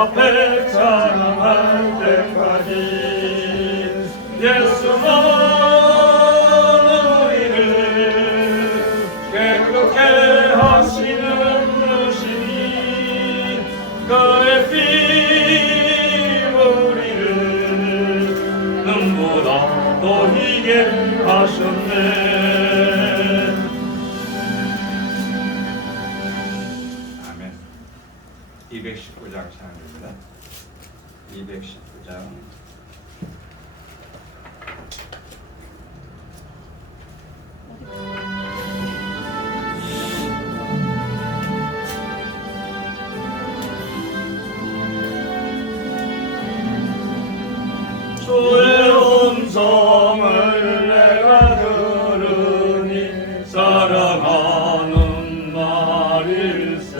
앞에 찬양할 때까지 예수는 우리를 깨끗게 하시는 분이시니 그의 피 우리를 눈보다 더 희게 하셨네. 아멘. 219장 찬양입니다. 219장 주의 음성을 내가 들으니 사랑하는 말일세.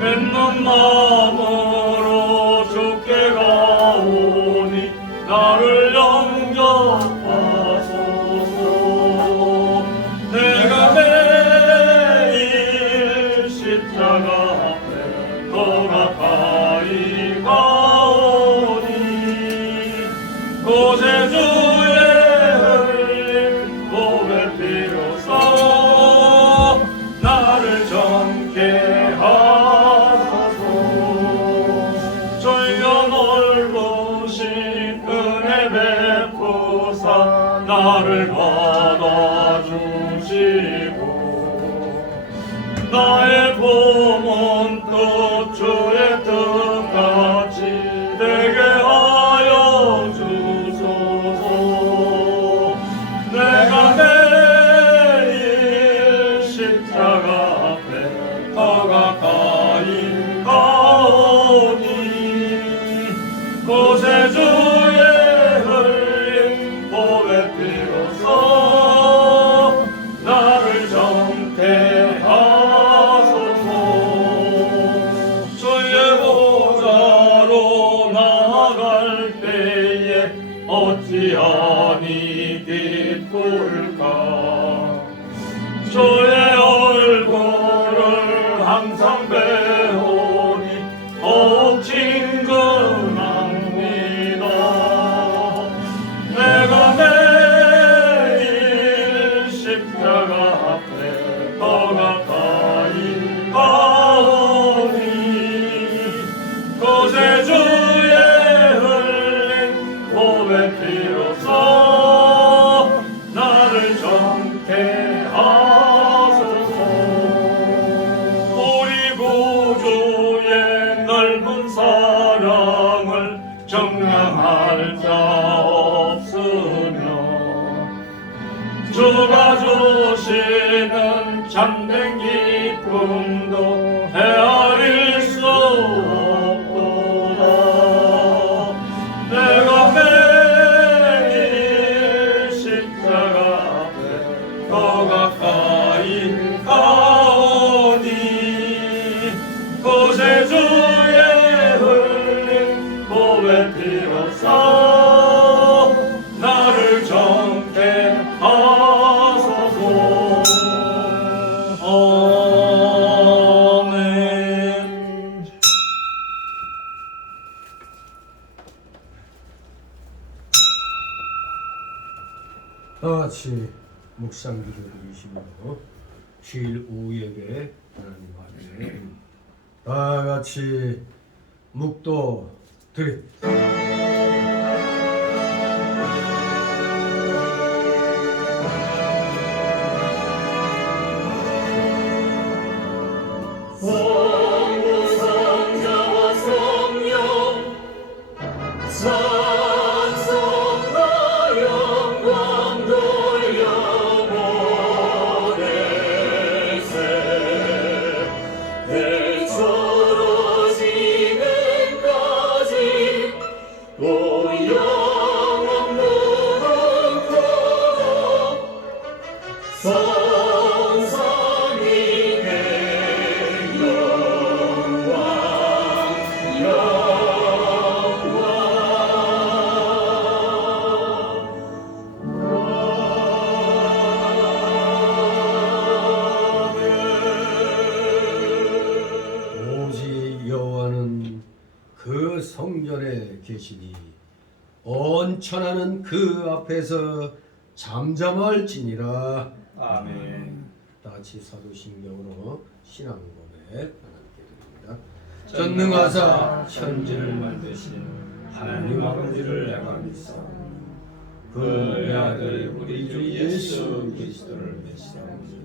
맺는 마음으로 주께 가오니 나를 영접하소서. 내가 매일 십자가 앞에 더 가까이 가오니 구세주의 흘린 몸의 피로 싸워 나를 정케 하소서. 주여 넓으신 은혜 베푸사 나를 받아주시고 나의 몸은 또 주의 뜻같이 되게 하여 주소서. 내가 매일 십자가 앞에 더 가까이 가오니 구세주의 흘린 몸의 피로써 나를 정케 하소서. 주의 보좌로 나아갈 때에 어찌하니 기쁠까. 주의 얼굴을 항상 배우니 더욱 친근합니다. 내가 매일 십자가 앞에 더 가까이 가오니 구세주의 흘린 몸의 피로써 나를 정케 하소서. 우리 구주의 넓은 사랑을 정량할 자 없으며 주가 주시는 참된 기쁨도 헤아릴 수 없도다. 내가 매일 십자가 앞에 더 가까이 가오니 구세주의 흘린 몸의 피로써 나를 정케 하소서. 아멘. 다같이 묵상 기도 드리시며 주일 오후 예배 하나님 앞에 다같이 묵도 드립니다. 성부 성자와 성령 찬송과 영광 돌려보내세. 대초로 지금까지 것이니 온천하는 그 앞에서 잠잠할지니라. 아멘. 다 같이 사도신경으로 신앙 고백 하나님께 드립니다. 전능하사 천지를 만드신 하나님 아버지를 내가 믿사오니 그의 아들 우리 주 예수 그리스도를 믿사오니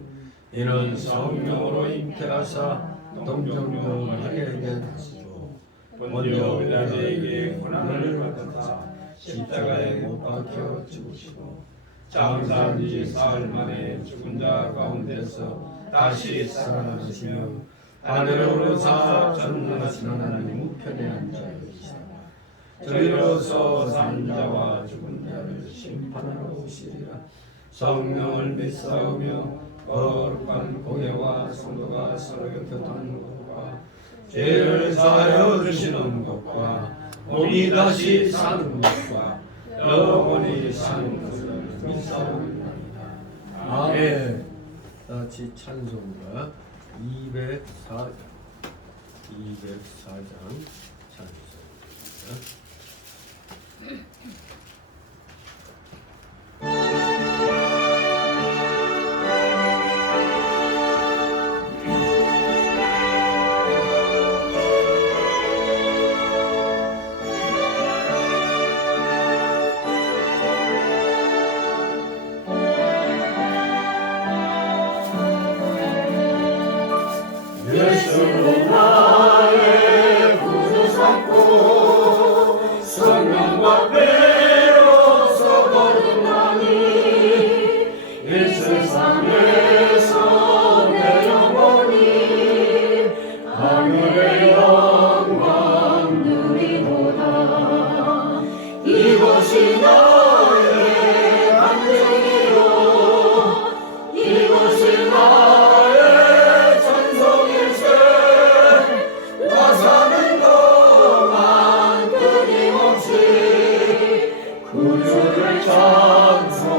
이는 성령으로 잉태하사 동정녀 마리아에게 나시고 본디오 빌라도에게 고난을 받으사 십자가에 못 박혀 죽으시고 장사한 지 사흘 만에 죽은 자 가운데서 다시 살아나시며 하늘에 오르사 전능하신 하나님 우편에 앉아 계시다. 저리로서 산 자와 죽은 자를 심판하러 오시리라. 성령을 믿사오며 거룩한 공예와 성도가 서로 곁다는 것과 죄를 사하여 주시는 것과 몸이 다시 사는 것과 영원히 사는 것을 믿사옵나이다. 아멘. 다같이 찬송가 204장 찬송입니다. 예수 나의 구주 삼고 성령과 배로서 거듭나니 이 세상에서 내 영혼이 하늘의 영광 누리도다. 이것이 나의 간증이요 이것이 나의 나 사는 동안 끊임없이 구주를 찬송하리로다.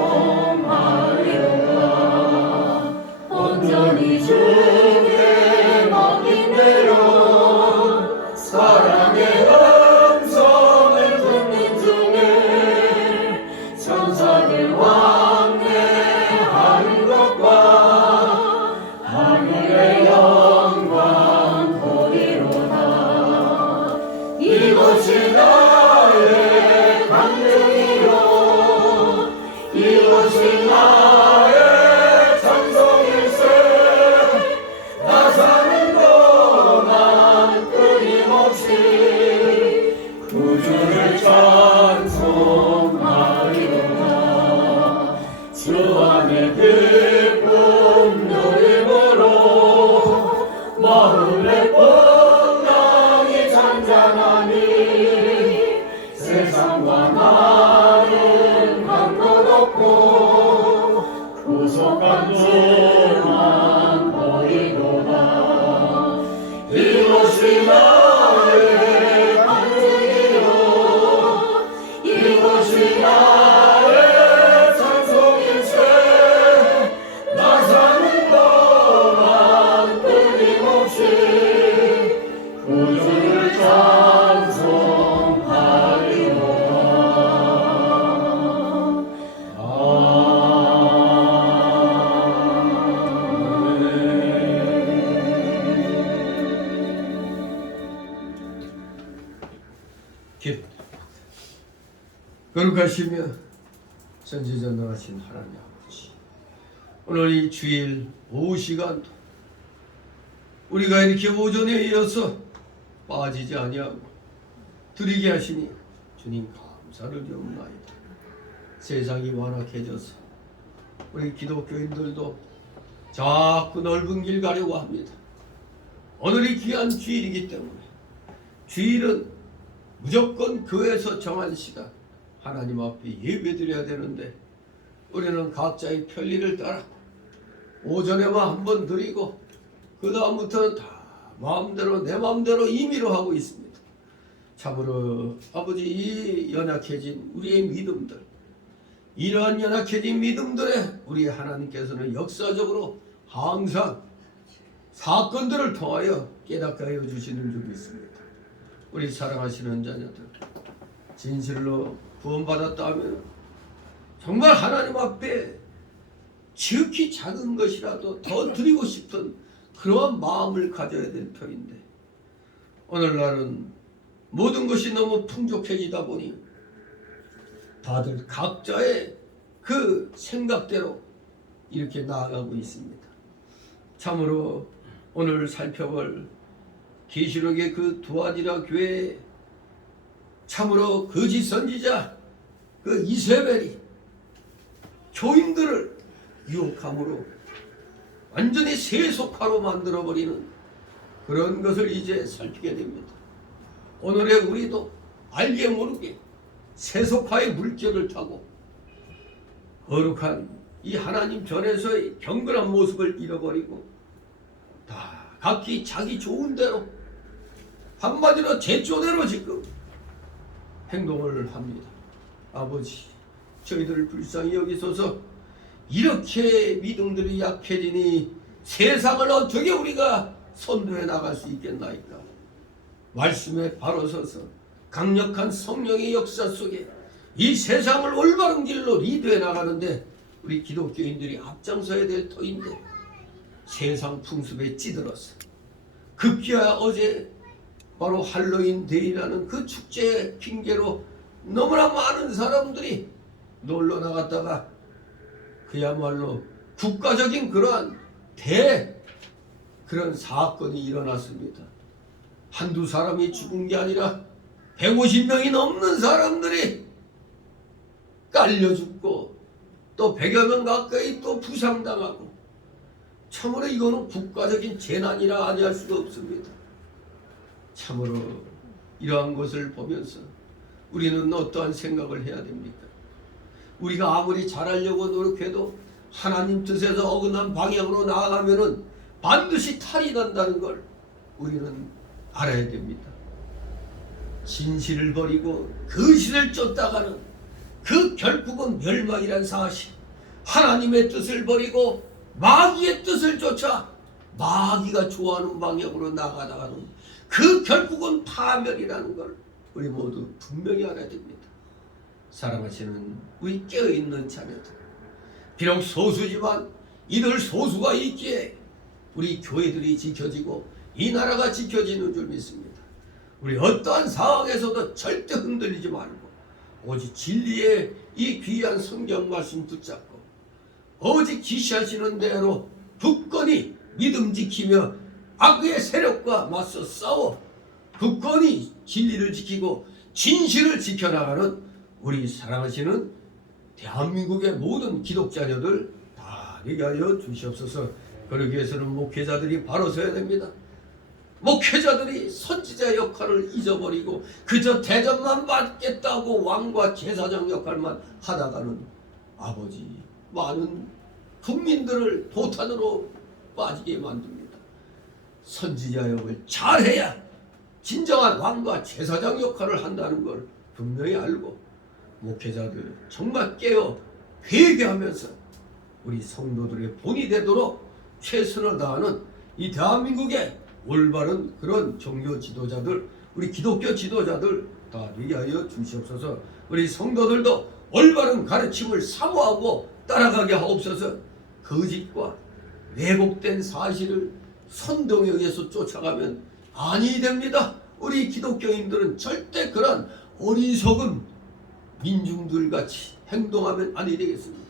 온전히 주께 맡긴 대로 사랑의 음성을 듣는 중에 천사들 왕래하는 것과 하늘의 영광 보리로다. 이것이 나의 간증이요 이것이 나의 찬송일세. 나 사는 동안 끊임없이 구주를 찬송하리로다. 주 안에 기쁨 누림으로 마음의 풍랑이 잔잔하니 세상과 나는 한 것 없고 구속한 주만 보이도다. 이것이 나의 간증이요 이것이 나의 찬송일세. 나 사는 동안 끊임없이 구주를 찬송하리로다. 기도. 거룩하시며 전지전능하신 하나님 아버지, 오늘 이 주일 오후 시간도 우리가 이렇게 오전에 이어서 빠지지 아니하고 드리게 하시니 주님 감사를 드리옵나이다. 세상이 완악해져서 우리 기독교인들도 자꾸 넓은 길 가려고 합니다. 오늘이 귀한 주일이기 때문에 주일은 무조건 교회에서 정한 시간 하나님 앞에 예배드려야 되는데 우리는 각자의 편리를 따라 오전에만 한번 드리고 그 다음부터는 다 마음대로 내 마음대로 임의로 하고 있습니다. 참으로 아버지 이 연약해진 우리의 믿음들, 이러한 연약해진 믿음들에 우리 하나님께서는 역사적으로 항상 사건들을 통하여 깨닫게 하여 주시는 줄이 있습니다. 우리 사랑하시는 자녀들, 진실로 구원받았다면 정말 하나님 앞에 지극히 작은 것이라도 더 드리고 싶은 그러한 마음을 가져야 될 터인데 오늘날은 모든 것이 너무 풍족해지다 보니 다들 각자의 그 생각대로 이렇게 나아가고 있습니다. 참으로 오늘 살펴볼 계시록의 그 두아디라 교회에 참으로 거짓 선지자 그 이세벨이 교인들을 유혹함으로 완전히 세속화로 만들어버리는 그런 것을 이제 살피게 됩니다. 오늘의 우리도 알게 모르게 세속화의 물결을 타고 거룩한 이 하나님 전에서의 경건한 모습을 잃어버리고 다 각기 자기 좋은 대로 한마디로 제쪼대로 지금 행동을 합니다. 아버지, 저희들을 불쌍히 여기소서. 이렇게 믿음들이 약해지니 세상을 어떻게 우리가 선도해 나갈 수 있겠나이까. 말씀에 바로 서서 강력한 성령의 역사 속에 이 세상을 올바른 길로 리드해 나가는데 우리 기독교인들이 앞장서야 될 터인데 세상 풍습에 찌들어서 급기야 어제 바로 할로윈 데이라는 그 축제 핑계로 너무나 많은 사람들이 놀러 나갔다가 그야말로 국가적인 그러한 그런 사건이 일어났습니다. 한두 사람이 죽은 게 아니라 150명이 넘는 사람들이 깔려 죽고 또 100여 명 가까이 또 부상당하고 참으로 이거는 국가적인 재난이라 아니할 수가 없습니다. 참으로 이러한 것을 보면서 우리는 어떠한 생각을 해야 됩니까? 우리가 아무리 잘하려고 노력해도 하나님 뜻에서 어긋난 방향으로 나아가면은 반드시 탈이 난다는 걸 우리는 알아야 됩니다. 진실을 버리고 거짓을 쫓다가는 그 결국은 멸망이란 사실, 하나님의 뜻을 버리고 마귀의 뜻을 쫓아 마귀가 좋아하는 방향으로 나가다가는 그 결국은 파멸이라는 걸 우리 모두 분명히 알아야 됩니다. 사랑하시는 우리 깨어있는 자녀들, 비록 소수지만 이들 소수가 있기에 우리 교회들이 지켜지고 이 나라가 지켜지는 줄 믿습니다. 우리 어떠한 상황에서도 절대 흔들리지 말고 오직 진리의 이 귀한 성경 말씀 붙잡고 오직 지시하시는 대로 굳건히 믿음 지키며 악의 세력과 맞서 싸워 굳건히 진리를 지키고 진실을 지켜나가는 우리 사랑하시는 대한민국의 모든 기독자녀들 다 되게 하여 주시옵소서. 그러기 위해서는 목회자들이 바로 서야 됩니다. 목회자들이 선지자 역할을 잊어버리고 그저 대접만 받겠다고 왕과 제사장 역할만 하다가는 아버지 많은 국민들을 도탄으로 빠지게 만듭니다. 선지자 역을 잘해야 진정한 왕과 제사장 역할을 한다는 걸 분명히 알고 목회자들 정말 깨어 회개하면서 우리 성도들의 본이 되도록 최선을 다하는 이 대한민국의 올바른 그런 종교 지도자들, 우리 기독교 지도자들 다 되게 하여 주시옵소서. 우리 성도들도 올바른 가르침을 사모하고 따라가게 하옵소서. 거짓과 왜곡된 사실을 선동에 의해서 쫓아가면 아니 됩니다. 우리 기독교인들은 절대 그런 어리석은 민중들 같이 행동하면 아니 되겠습니다.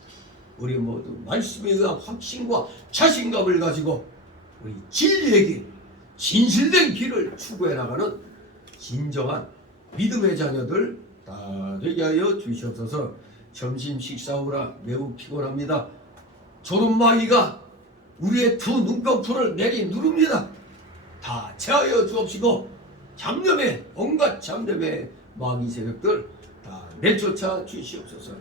우리 모두 말씀에 의한 확신과 자신감을 가지고 우리 진리의 길, 진실된 길을 추구해 나가는 진정한 믿음의 자녀들 다 되게 하여 주시옵소서. 점심 식사 후라 매우 피곤합니다. 졸음마귀가 우리의 두 눈꺼풀을 내리 누릅니다. 다 제하여 주옵시고 잡념의 온갖 잡념의 마귀 세력들 다 내쫓아 주시옵소서.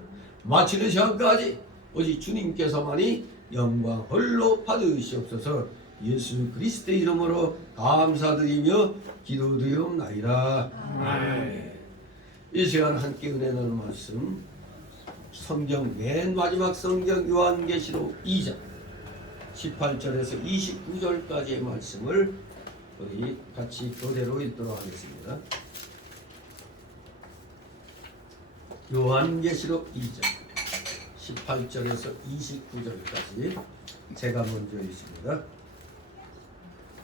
마치는 시간까지 오직 주님께서만이 영광 홀로 받으시옵소서. 예수 그리스도의 이름으로 감사드리며 기도드리옵나이다. 아멘. 이 시간 함께 은혜 나누는 말씀 성경 맨 마지막 성경 요한계시록 2장 18절에서 29절까지의 말씀을 우리 같이 교대로 읽도록 하겠습니다. 요한계시록 2장 18절에서 29절까지 제가 먼저 읽습니다.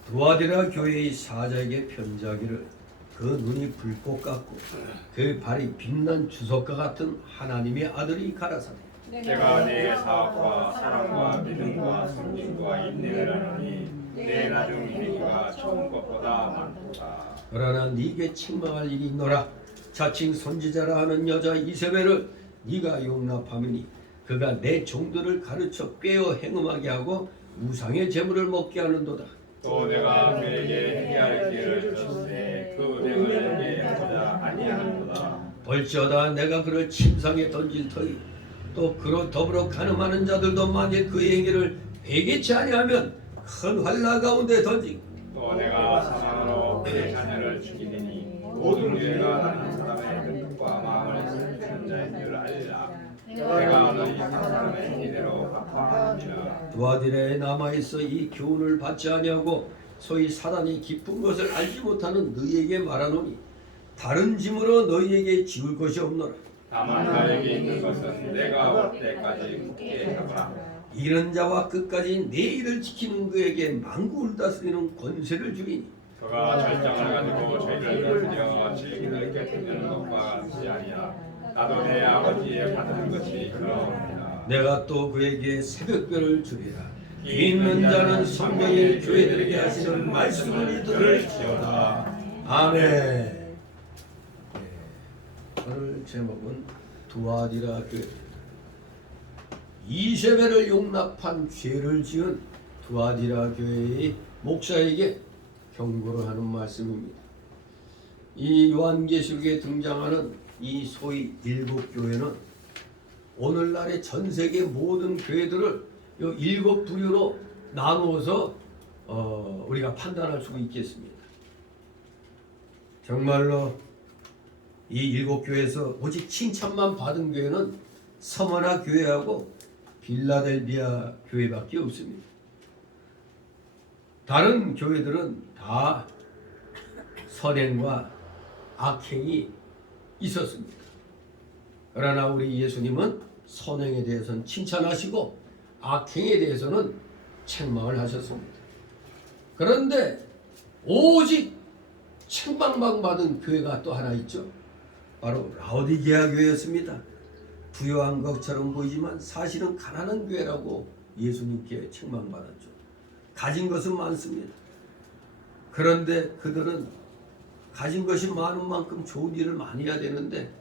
두아디라 교회의 사자에게 편지하기를 그 눈이 불꽃 같고 그 발이 빛난 주석과 같은 하나님의 아들이 가라사대 내가 내 사업과 사랑과 믿음과 섬김과 인내를 하노니 내 나중 행위가 처음 것보다 많도다. 그러나 네게 책망할 일이 있노라. 자칭 선지자라 하는 여자 이세벨을 네가 용납하미니 그가 내 종들을 가르쳐 꿰어 행음하게 하고 우상의 제물을 먹게 하는도다. 또 내가 그에게 회개할 기회를 줬으되 그 은행을 내게 보자 아니하는도다. 벌지어다 내가 그를 침상에 던질 터이 또 그로 더불어 간음하는 자들도 만일 그의 행위를 회개치 아니하면 큰 환난 가운데 던지고 또 내가 사망으로 그의 자녀를 죽이리니 모든 죄가 한 사람의 뜻과 마음을 살피는 자인 줄 알리라. 내가 너희 한 사람의 행위대로 갚아하느니라. 두아디라에 남아있어 이 교훈을 받지 아니하고 소위 사단이 깊은 것을 알지 못하는 너희에게 말하노니 다른 짐으로 너희에게 지울 것이 없노라. 다만 나에게 있는 것은 내가 올 때까지 굳게 하라. 이런 자와 끝까지 내 일을 지키는 그에게 만국을 다스리는 권세를 주리니 그가 절정을 가지고 저희를 다스려 즐기는 깨뜨리는 것과 같지 아니야. 나도 내 아버지의 받은 것이 그러하니라. 내가 또 그에게 새벽별을 주리라. 귀 있는 자는 성령이 교회들에게 하시는 말씀을 들을지어다. 아멘. 네. 오늘 제목은 두아디라 교회. 이세벨을 용납한 죄를 지은 두아디라 교회의 목사에게 경고를 하는 말씀입니다. 이 요한계시록에 등장하는 이 소위 일곱 교회는 오늘날의 전 세계 모든 교회들을 이 일곱 부류로 나누어서 우리가 판단할 수 있겠습니다. 정말로 이 일곱 교회에서 오직 칭찬만 받은 교회는 서머나 교회하고 빌라델비아 교회밖에 없습니다. 다른 교회들은 다 선행과 악행이 있었습니다. 그러나 우리 예수님은 선행에 대해서는 칭찬하시고 악행에 대해서는 책망을 하셨습니다. 그런데 오직 책망만 받은 교회가 또 하나 있죠. 바로 라오디게아 교회였습니다. 부유한 것처럼 보이지만 사실은 가난한 교회라고 예수님께 책망받았죠. 가진 것은 많습니다. 그런데 그들은 가진 것이 많은 만큼 좋은 일을 많이 해야 되는데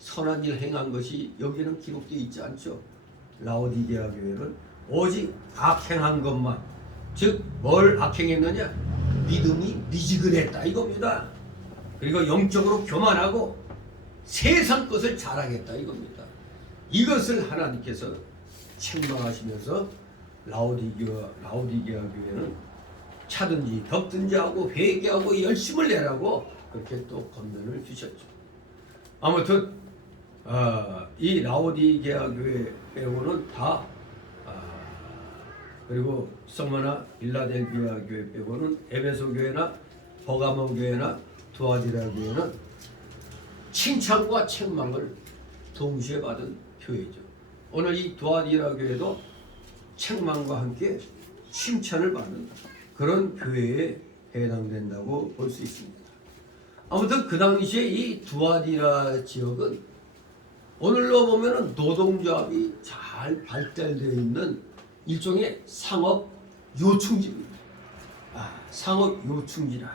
선한 일 행한 것이 여기는 기록되어 있지 않죠. 라오디게아 교회는 오직 악행한 것만, 즉 뭘 악행했느냐? 믿음이 미지근했다 이겁니다. 그리고 영적으로 교만하고 세상 것을 자랑했다 이겁니다. 이것을 하나님께서 책망하시면서 라오디게아 교회는 차든지 덥든지 하고 회개하고 열심을 내라고 그렇게 또 권면을 주셨죠. 아무튼 이 라오디게아 교회 빼고는 다 그리고 서머나 빌라델비아 교회 빼고는 에베소 교회나 버가모 교회나 두아디라 교회는 칭찬과 책망을 동시에 받은 교회죠. 오늘 이 두아디라 교회도 책망과 함께 칭찬을 받는 그런 교회에 해당된다고 볼 수 있습니다. 아무튼 그 당시에 이 두아디라 지역은 오늘로 보면은 노동조합이 잘 발달되어 있는 일종의 상업 요충지입니다. 상업 요충지라.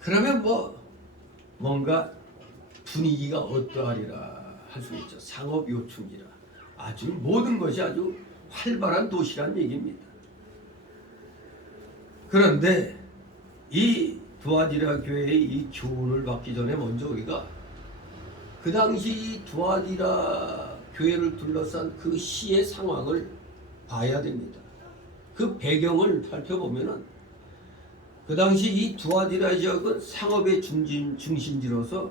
그러면 뭔가 분위기가 어떠하리라 할 수 있죠. 상업 요충지라. 아주 모든 것이 아주 활발한 도시란 얘기입니다. 그런데 이 두아디라 교회의 이 교훈을 받기 전에 먼저 우리가 그 당시 두아디라 교회를 둘러싼 그 시의 상황을 봐야 됩니다. 그 배경을 살펴보면은 그 당시 이 두아디라 지역은 상업의 중심지로서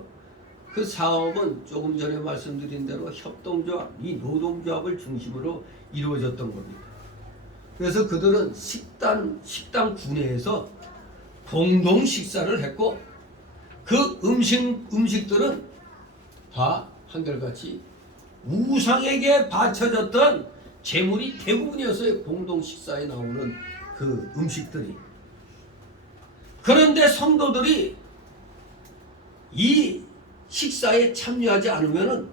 그 사업은 조금 전에 말씀드린 대로 협동조합, 이 노동조합을 중심으로 이루어졌던 겁니다. 그래서 그들은 식당 구내에서 공동 식사를 했고 그 음식들은 다 한결같이 우상에게 바쳐졌던 제물이 대부분이었어요. 공동 식사에 나오는 그 음식들이. 그런데 성도들이 이 식사에 참여하지 않으면은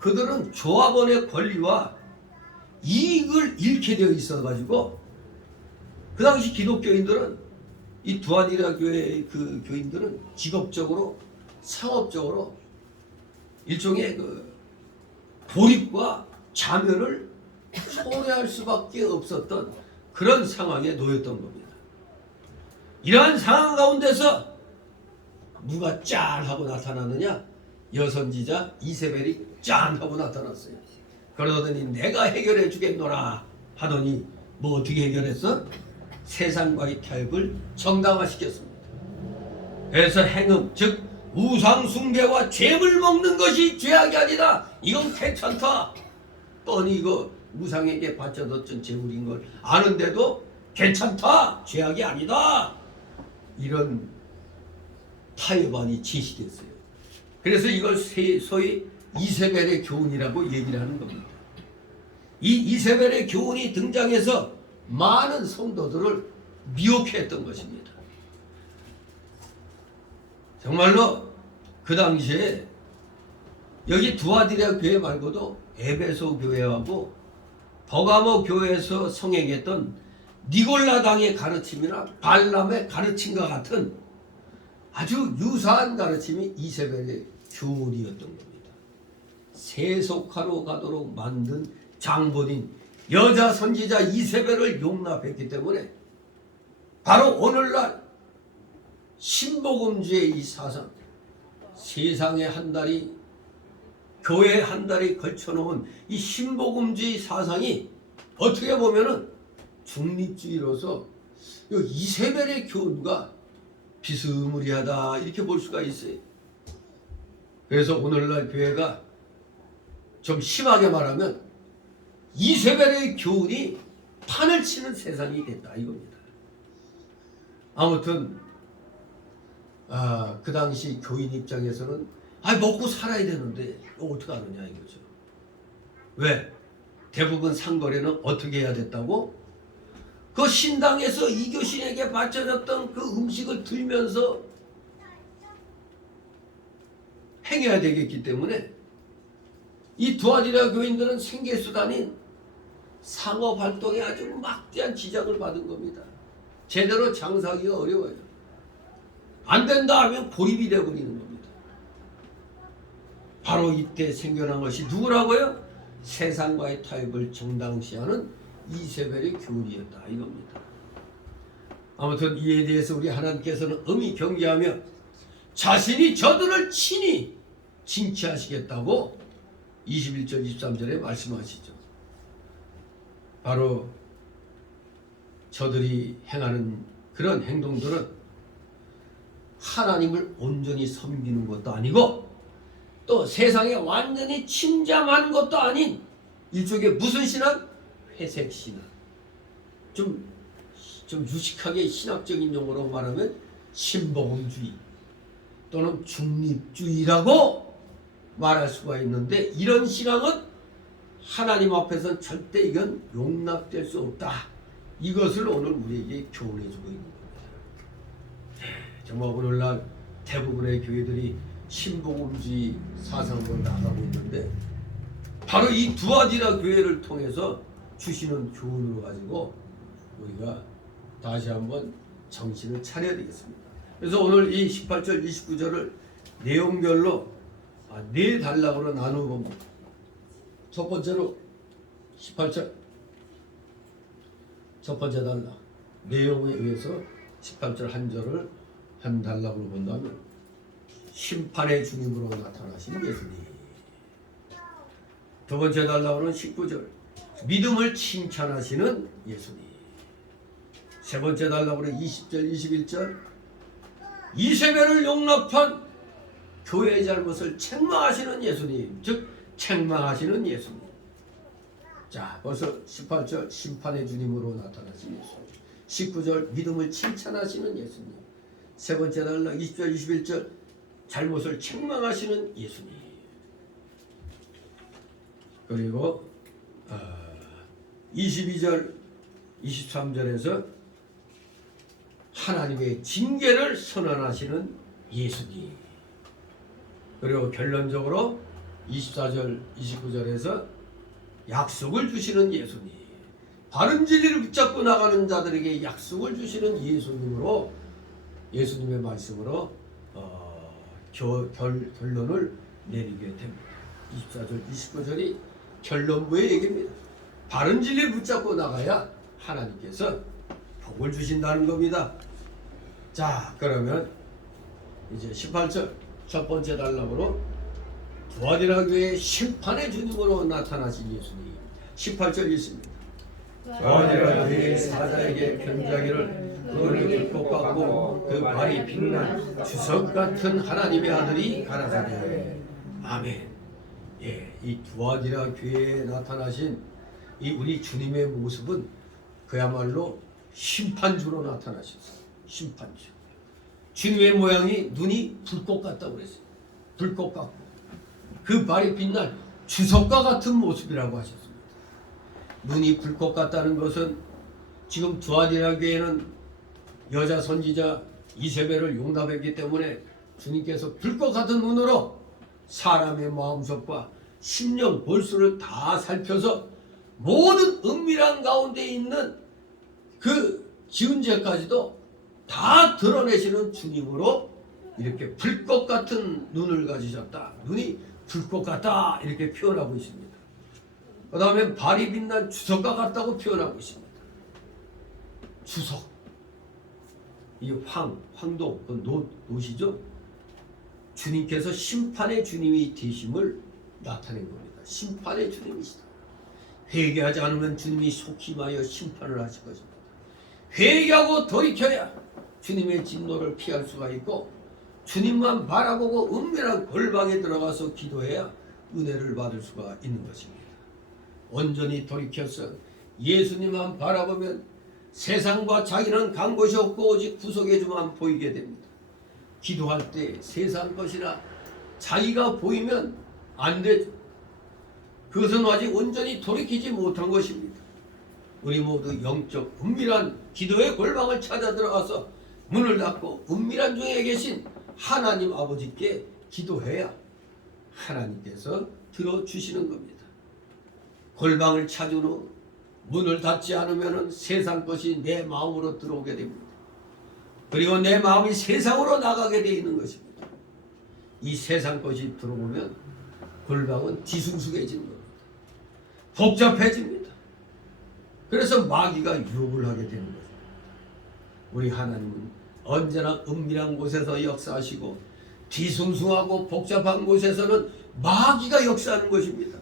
그들은 조합원의 권리와 이익을 잃게 되어 있어 가지고 그 당시 기독교인들은 이 두아디라 교회 그 교인들은 직업적으로 상업적으로 일종의 그 고립과 자멸을 초래할 수밖에 없었던 그런 상황에 놓였던 겁니다. 이러한 상황 가운데서 누가 짠 하고 나타나느냐? 여선지자 이세벨이 짠 하고 나타났어요. 그러더니 내가 해결해 주겠노라 하더니 뭐 어떻게 해결했어? 세상과의 타협을 정당화시켰습니다. 그래서 행음 즉 우상 숭배와 죄를 먹는 것이 죄악이 아니다. 이건 괜찮다. 뻔히 이거 우상에게 바쳐졌던 제물인 걸 아는데도 괜찮다. 죄악이 아니다. 이런 타협안이 제시됐어요. 그래서 이걸 소위 이세벨의 교훈이라고 얘기를 하는 겁니다. 이 이세벨의 교훈이 등장해서 많은 성도들을 미혹했던 것입니다. 정말로 그 당시에 여기 두아디라 교회 말고도 에베소 교회하고 버가모 교회에서 성행했던 니골라당의 가르침이나 발람의 가르침과 같은 아주 유사한 가르침이 이세벨의 교훈이었던 겁니다. 세속화로 가도록 만든 장본인 여자 선지자 이세벨을 용납했기 때문에 바로 오늘날 신복음주의 이 사상, 세상에 한 달이 교회에 한 달이 걸쳐놓은 이 신복음주의 사상이 어떻게 보면은 중립주의로서 이세벨의 교훈과 비스무리하다 이렇게 볼 수가 있어요. 그래서 오늘날 교회가 좀 심하게 말하면 이세벨의 교훈이 판을 치는 세상이 됐다 이겁니다. 아무튼 그 당시 교인 입장에서는 먹고 살아야 되는데 어떻게 하느냐 이거죠. 왜? 대부분 상거래는 어떻게 해야 됐다고? 그 신당에서 이교신에게 바쳐졌던 그 음식을 들면서 행해야 되겠기 때문에 이 두아디라 교인들은 생계수단인 상업활동에 아주 막대한 지장을 받은 겁니다. 제대로 장사하기가 어려워요. 안 된다 하면 고립이 되어버리는 겁니다. 바로 이때 생겨난 것이 누구라고요? 세상과의 타협을 정당시하는 이세벨의 교훈이었다 이겁니다. 아무튼 이에 대해서 우리 하나님께서는 엄히 경계하며 자신이 저들을 친히 징치하시겠다고 21절 23절에 말씀하시죠. 바로 저들이 행하는 그런 행동들은 하나님을 온전히 섬기는 것도 아니고 또 세상에 완전히 침잠하는 것도 아닌 일종의 무슨 신앙? 회색 신앙. 좀 유식하게 신학적인 용어로 말하면 신복음주의 또는 중립주의라고 말할 수가 있는데 이런 신앙은 하나님 앞에서는 절대 이건 용납될 수 없다. 이것을 오늘 우리에게 교훈해주고 있는 겁니다. 정말 오늘날 대부분의 교회들이 신복음주의 사상으로 나가고 있는데 바로 이 두아디라 교회를 통해서 주시는 교훈으로 가지고 우리가 다시 한번 정신을 차려야 되겠습니다. 그래서 오늘 이 18절 29절을 내용별로 네 단락으로 나누어 봅니다. 첫 번째로 18절 첫 번째 단락 내용에 의해서 18절 한 절을 한 단락으로 본다면 심판의 주님으로 나타나신 예수님. 두 번째 단락으로는 19절 믿음을 칭찬하시는 예수님. 세 번째 단락으로 20절 21절 이세벨을 용납한 교회의 잘못을 책망하시는 예수님, 즉 책망하시는 예수님. 자, 벌써 18절 심판의 주님으로 나타나신 예수님, 19절 믿음을 칭찬하시는 예수님, 세 번째 단락 20절 21절 잘못을 책망하시는 예수님. 그리고 22절 23절에서 하나님의 징계를 선언하시는 예수님, 그리고 결론적으로 24절 29절에서 약속을 주시는 예수님, 바른 진리를 붙잡고 나가는 자들에게 약속을 주시는 예수님으로, 예수님의 말씀으로 결론을 내리게 됩니다. 24절 29절이 결론부의 얘기입니다. 바른 진리를 붙잡고 나가야 하나님께서 복을 주신다는 겁니다. 자, 그러면 이제 18절 첫 번째 단락으로 두아디라 교회의 심판의 주님으로 나타나신 예수님. 18절 읽습니다. 두아디라 교회의 사자에게 편지하기를 그를 불꽃 같고 그 발이 빛난 주석 같은 하나님의 아들이 가라사대. 아멘. 예, 이 두아디라 교회에 나타나신 이 우리 주님의 모습은 그야말로 심판주로 나타나셨어요. 심판주. 주님의 모양이 눈이 불꽃 같다고 그랬어요. 불꽃 같고 그 발이 빛난 주석과 같은 모습이라고 하셨습니다. 눈이 불꽃 같다는 것은 지금 두아디라 교회는 여자 선지자 이세벨을 용납했기 때문에 주님께서 불꽃 같은 눈으로 사람의 마음속과 심령 볼수를 다 살펴서 모든 은밀한 가운데 있는 그 지은 죄까지도 다 드러내시는 주님으로 이렇게 불꽃 같은 눈을 가지셨다. 눈이 불꽃 같다 이렇게 표현하고 있습니다. 그 다음에 발이 빛난 주석과 같다고 표현하고 있습니다. 주석. 이 황도, 그 노시죠? 주님께서 심판의 주님이 되심을 나타낸 겁니다. 심판의 주님이시다. 회개하지 않으면 주님이 속임하여 심판을 하실 것입니다. 회개하고 돌이켜야 주님의 진노를 피할 수가 있고 주님만 바라보고 은밀한 골방에 들어가서 기도해야 은혜를 받을 수가 있는 것입니다. 온전히 돌이켜서 예수님만 바라보면 세상과 자기는 간 곳이 없고 오직 구속의 주만 보이게 됩니다. 기도할 때 세상 것이나 자기가 보이면 안 되죠. 그것은 아직 온전히 돌이키지 못한 것입니다. 우리 모두 영적 은밀한 기도의 골방을 찾아 들어가서 문을 닫고 은밀한 중에 계신 하나님 아버지께 기도해야 하나님께서 들어주시는 겁니다. 골방을 찾은 후 문을 닫지 않으면 세상 것이 내 마음으로 들어오게 됩니다. 그리고 내 마음이 세상으로 나가게 되어 있는 것입니다. 이 세상 것이 들어오면 골방은 뒤숭숭해지는 겁니다. 복잡해집니다. 그래서 마귀가 유혹을 하게 되는 거죠. 우리 하나님은 언제나 은밀한 곳에서 역사하시고 뒤숭숭하고 복잡한 곳에서는 마귀가 역사하는 것입니다.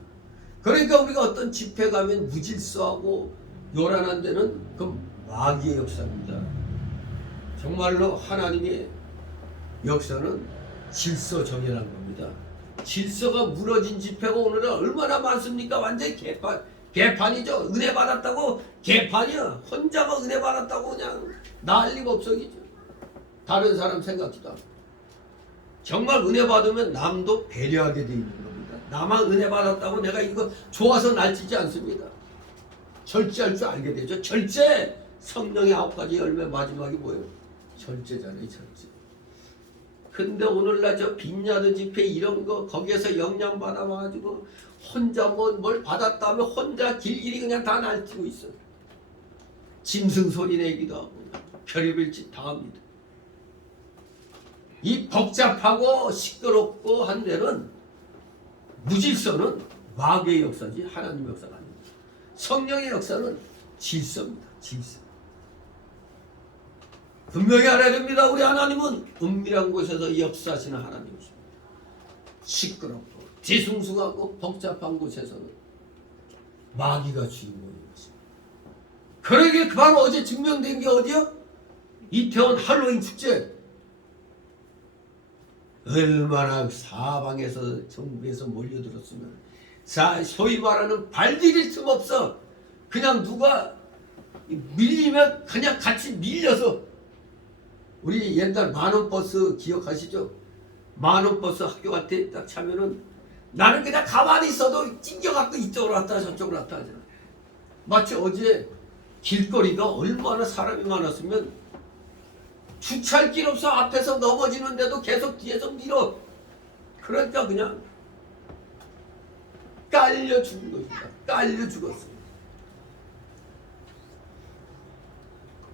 그러니까 우리가 어떤 집회 가면 무질서하고 요란한 데는 그 마귀의 역사입니다. 정말로 하나님의 역사는 질서 정연한 겁니다. 질서가 무너진 집회가 오늘은 얼마나 많습니까? 완전히 개판이죠. 은혜 받았다고 개판이야. 혼자만 은혜 받았다고 그냥 난리법석이죠. 다른 사람 생각지도 않고. 정말 은혜 받으면 남도 배려하게 돼 있는 겁니다. 나만 은혜 받았다고 내가 이거 좋아서 날뛰지 않습니다. 절제할 줄 알게 되죠. 절제! 성령의 9가지 열매 마지막이 뭐예요? 절제잖아요. 절제. 근데 오늘날 저 빈야드 집회 이런 거 거기에서 영향 받아가지고 혼자 뭘 받았다면 혼자 길길이 그냥 다 날뛰고 있어요. 짐승 소리 내기도 하고 별의별 짓 다 합니다. 이 복잡하고 시끄럽고 한 데는 무질서는 마귀의 역사지 하나님의 역사가 아닙니다. 성령의 역사는 질서입니다. 질서. 분명히 알아야 됩니다. 우리 하나님은 은밀한 곳에서 역사하시는 하나님이십니다. 시끄럽고 뒤숭숭하고 복잡한 곳에서는 마귀가 주인공인 것입니다. 그러게 바로 어제 증명된 게 어디요? 이태원 할로윈 축제. 얼마나 사방에서 전국에서 몰려들었으면 소위 말하는 발디딜 틈 없어. 그냥 누가 밀리면 그냥 같이 밀려서. 우리 옛날 만원버스 기억하시죠? 만원버스 학교 갈 때 딱 차면은 나는 그냥 가만히 있어도 찡겨갖고 이쪽으로 왔다 저쪽으로 왔다 하잖아. 마치 어제 길거리가 얼마나 사람이 많았으면 주차할 길 없어 앞에서 넘어지는데도 계속 뒤에서 밀어. 그러니까 그냥 깔려 죽은 것입니다. 깔려 죽었어요.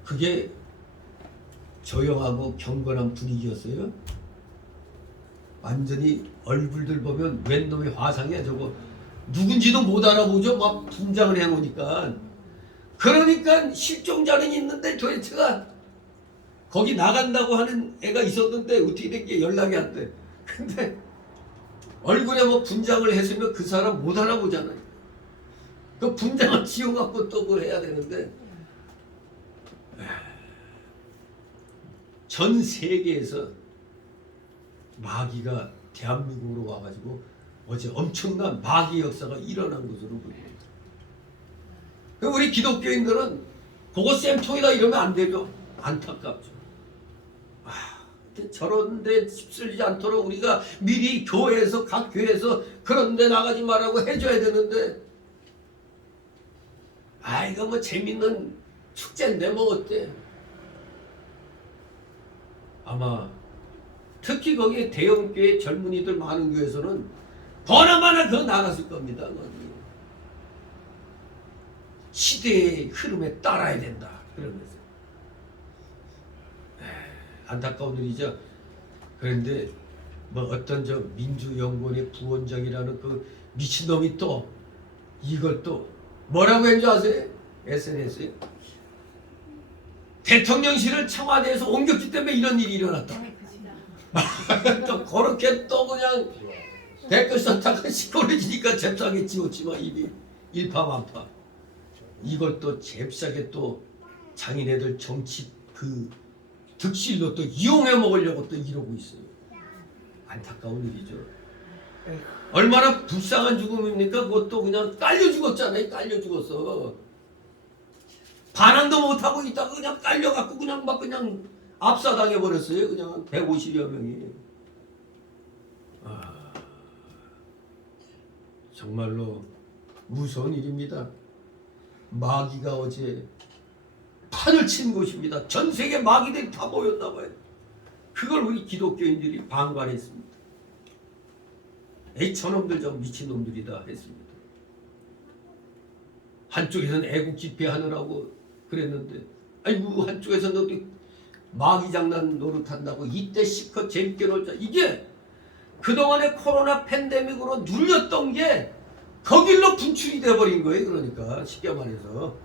그게 조용하고 경건한 분위기였어요. 완전히 얼굴들 보면 웬 놈의 화상이야 저거. 누군지도 못 알아보죠. 막 분장을 해놓으니까. 그러니까 실종자는 있는데 도대체가 거기 나간다고 하는 애가 있었는데 어떻게 된 게 연락이 안 돼. 근데 얼굴에 뭐 분장을 했으면 그 사람 못 알아보잖아요. 그 분장을 지워갖고 또 그걸 해야 되는데 전 세계에서 마귀가 대한민국으로 와가지고 어제 엄청난 마귀 역사가 일어난 것으로 보입니다. 우리 기독교인들은 그거 쌤통이다 이러면 안 되죠. 안타깝죠. 저런 데 휩쓸리지 않도록 우리가 미리 교회에서 각 교회에서 그런 데 나가지 말라고 해줘야 되는데 이거 뭐 재밌는 축제인데 뭐 어때. 아마 특히 거기 대형교회 젊은이들 많은 교회에서는 버나마나 그거 나갔을 겁니다. 거기. 시대의 흐름에 따라야 된다 그러면서 안타까운 일이죠. 그런데 뭐 어떤 저 민주연구원의 부원장이라는 그 미친놈이 또 이걸 또 뭐라고 했는지 아세요? SNS에 대통령실을 청와대에서 옮겼기 때문에 이런 일이 일어났다. 또 그렇게 또 그냥 댓글 썼다가 시끄러지니까 잽싸게 지웠지만 입이 일파만파. 이것도 잽싸게 또 장인애들 정치 그 득실로 또 이용해 먹으려고 또 이러고 있어요. 안타까운 일이죠. 얼마나 불쌍한 죽음입니까? 그것도 그냥 깔려 죽었잖아요. 깔려 죽었어. 반항도 못하고 있다가 그냥 깔려갖고 그냥 막 그냥 압사당해 버렸어요. 그냥 150여 명이. 정말로 무서운 일입니다. 마귀가 어제 판을 친 것입니다. 전 세계 마귀들이 다 모였나 봐요. 그걸 우리 기독교인들이 방관했습니다. 에이 저놈들 좀 미친놈들이다 했습니다. 한쪽에서는 애국 집회하느라고 그랬는데 아이고 한쪽에서는 또 마귀 장난 노릇한다고 이때 시컷 재밌게 놀자. 이게 그동안의 코로나 팬데믹으로 눌렸던 게 거길로 분출이 돼버린 거예요. 그러니까 쉽게 말해서.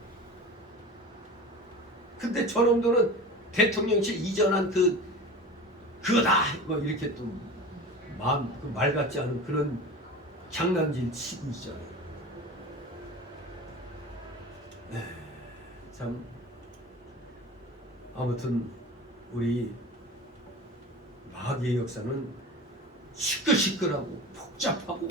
근데 저놈들은 대통령실 이전한 그거다 뭐 이렇게 또 마음 말 같지 않은 그런 장난질 치고 있잖아요. 참 아무튼 우리 마귀의 역사는 시끌시끌하고 복잡하고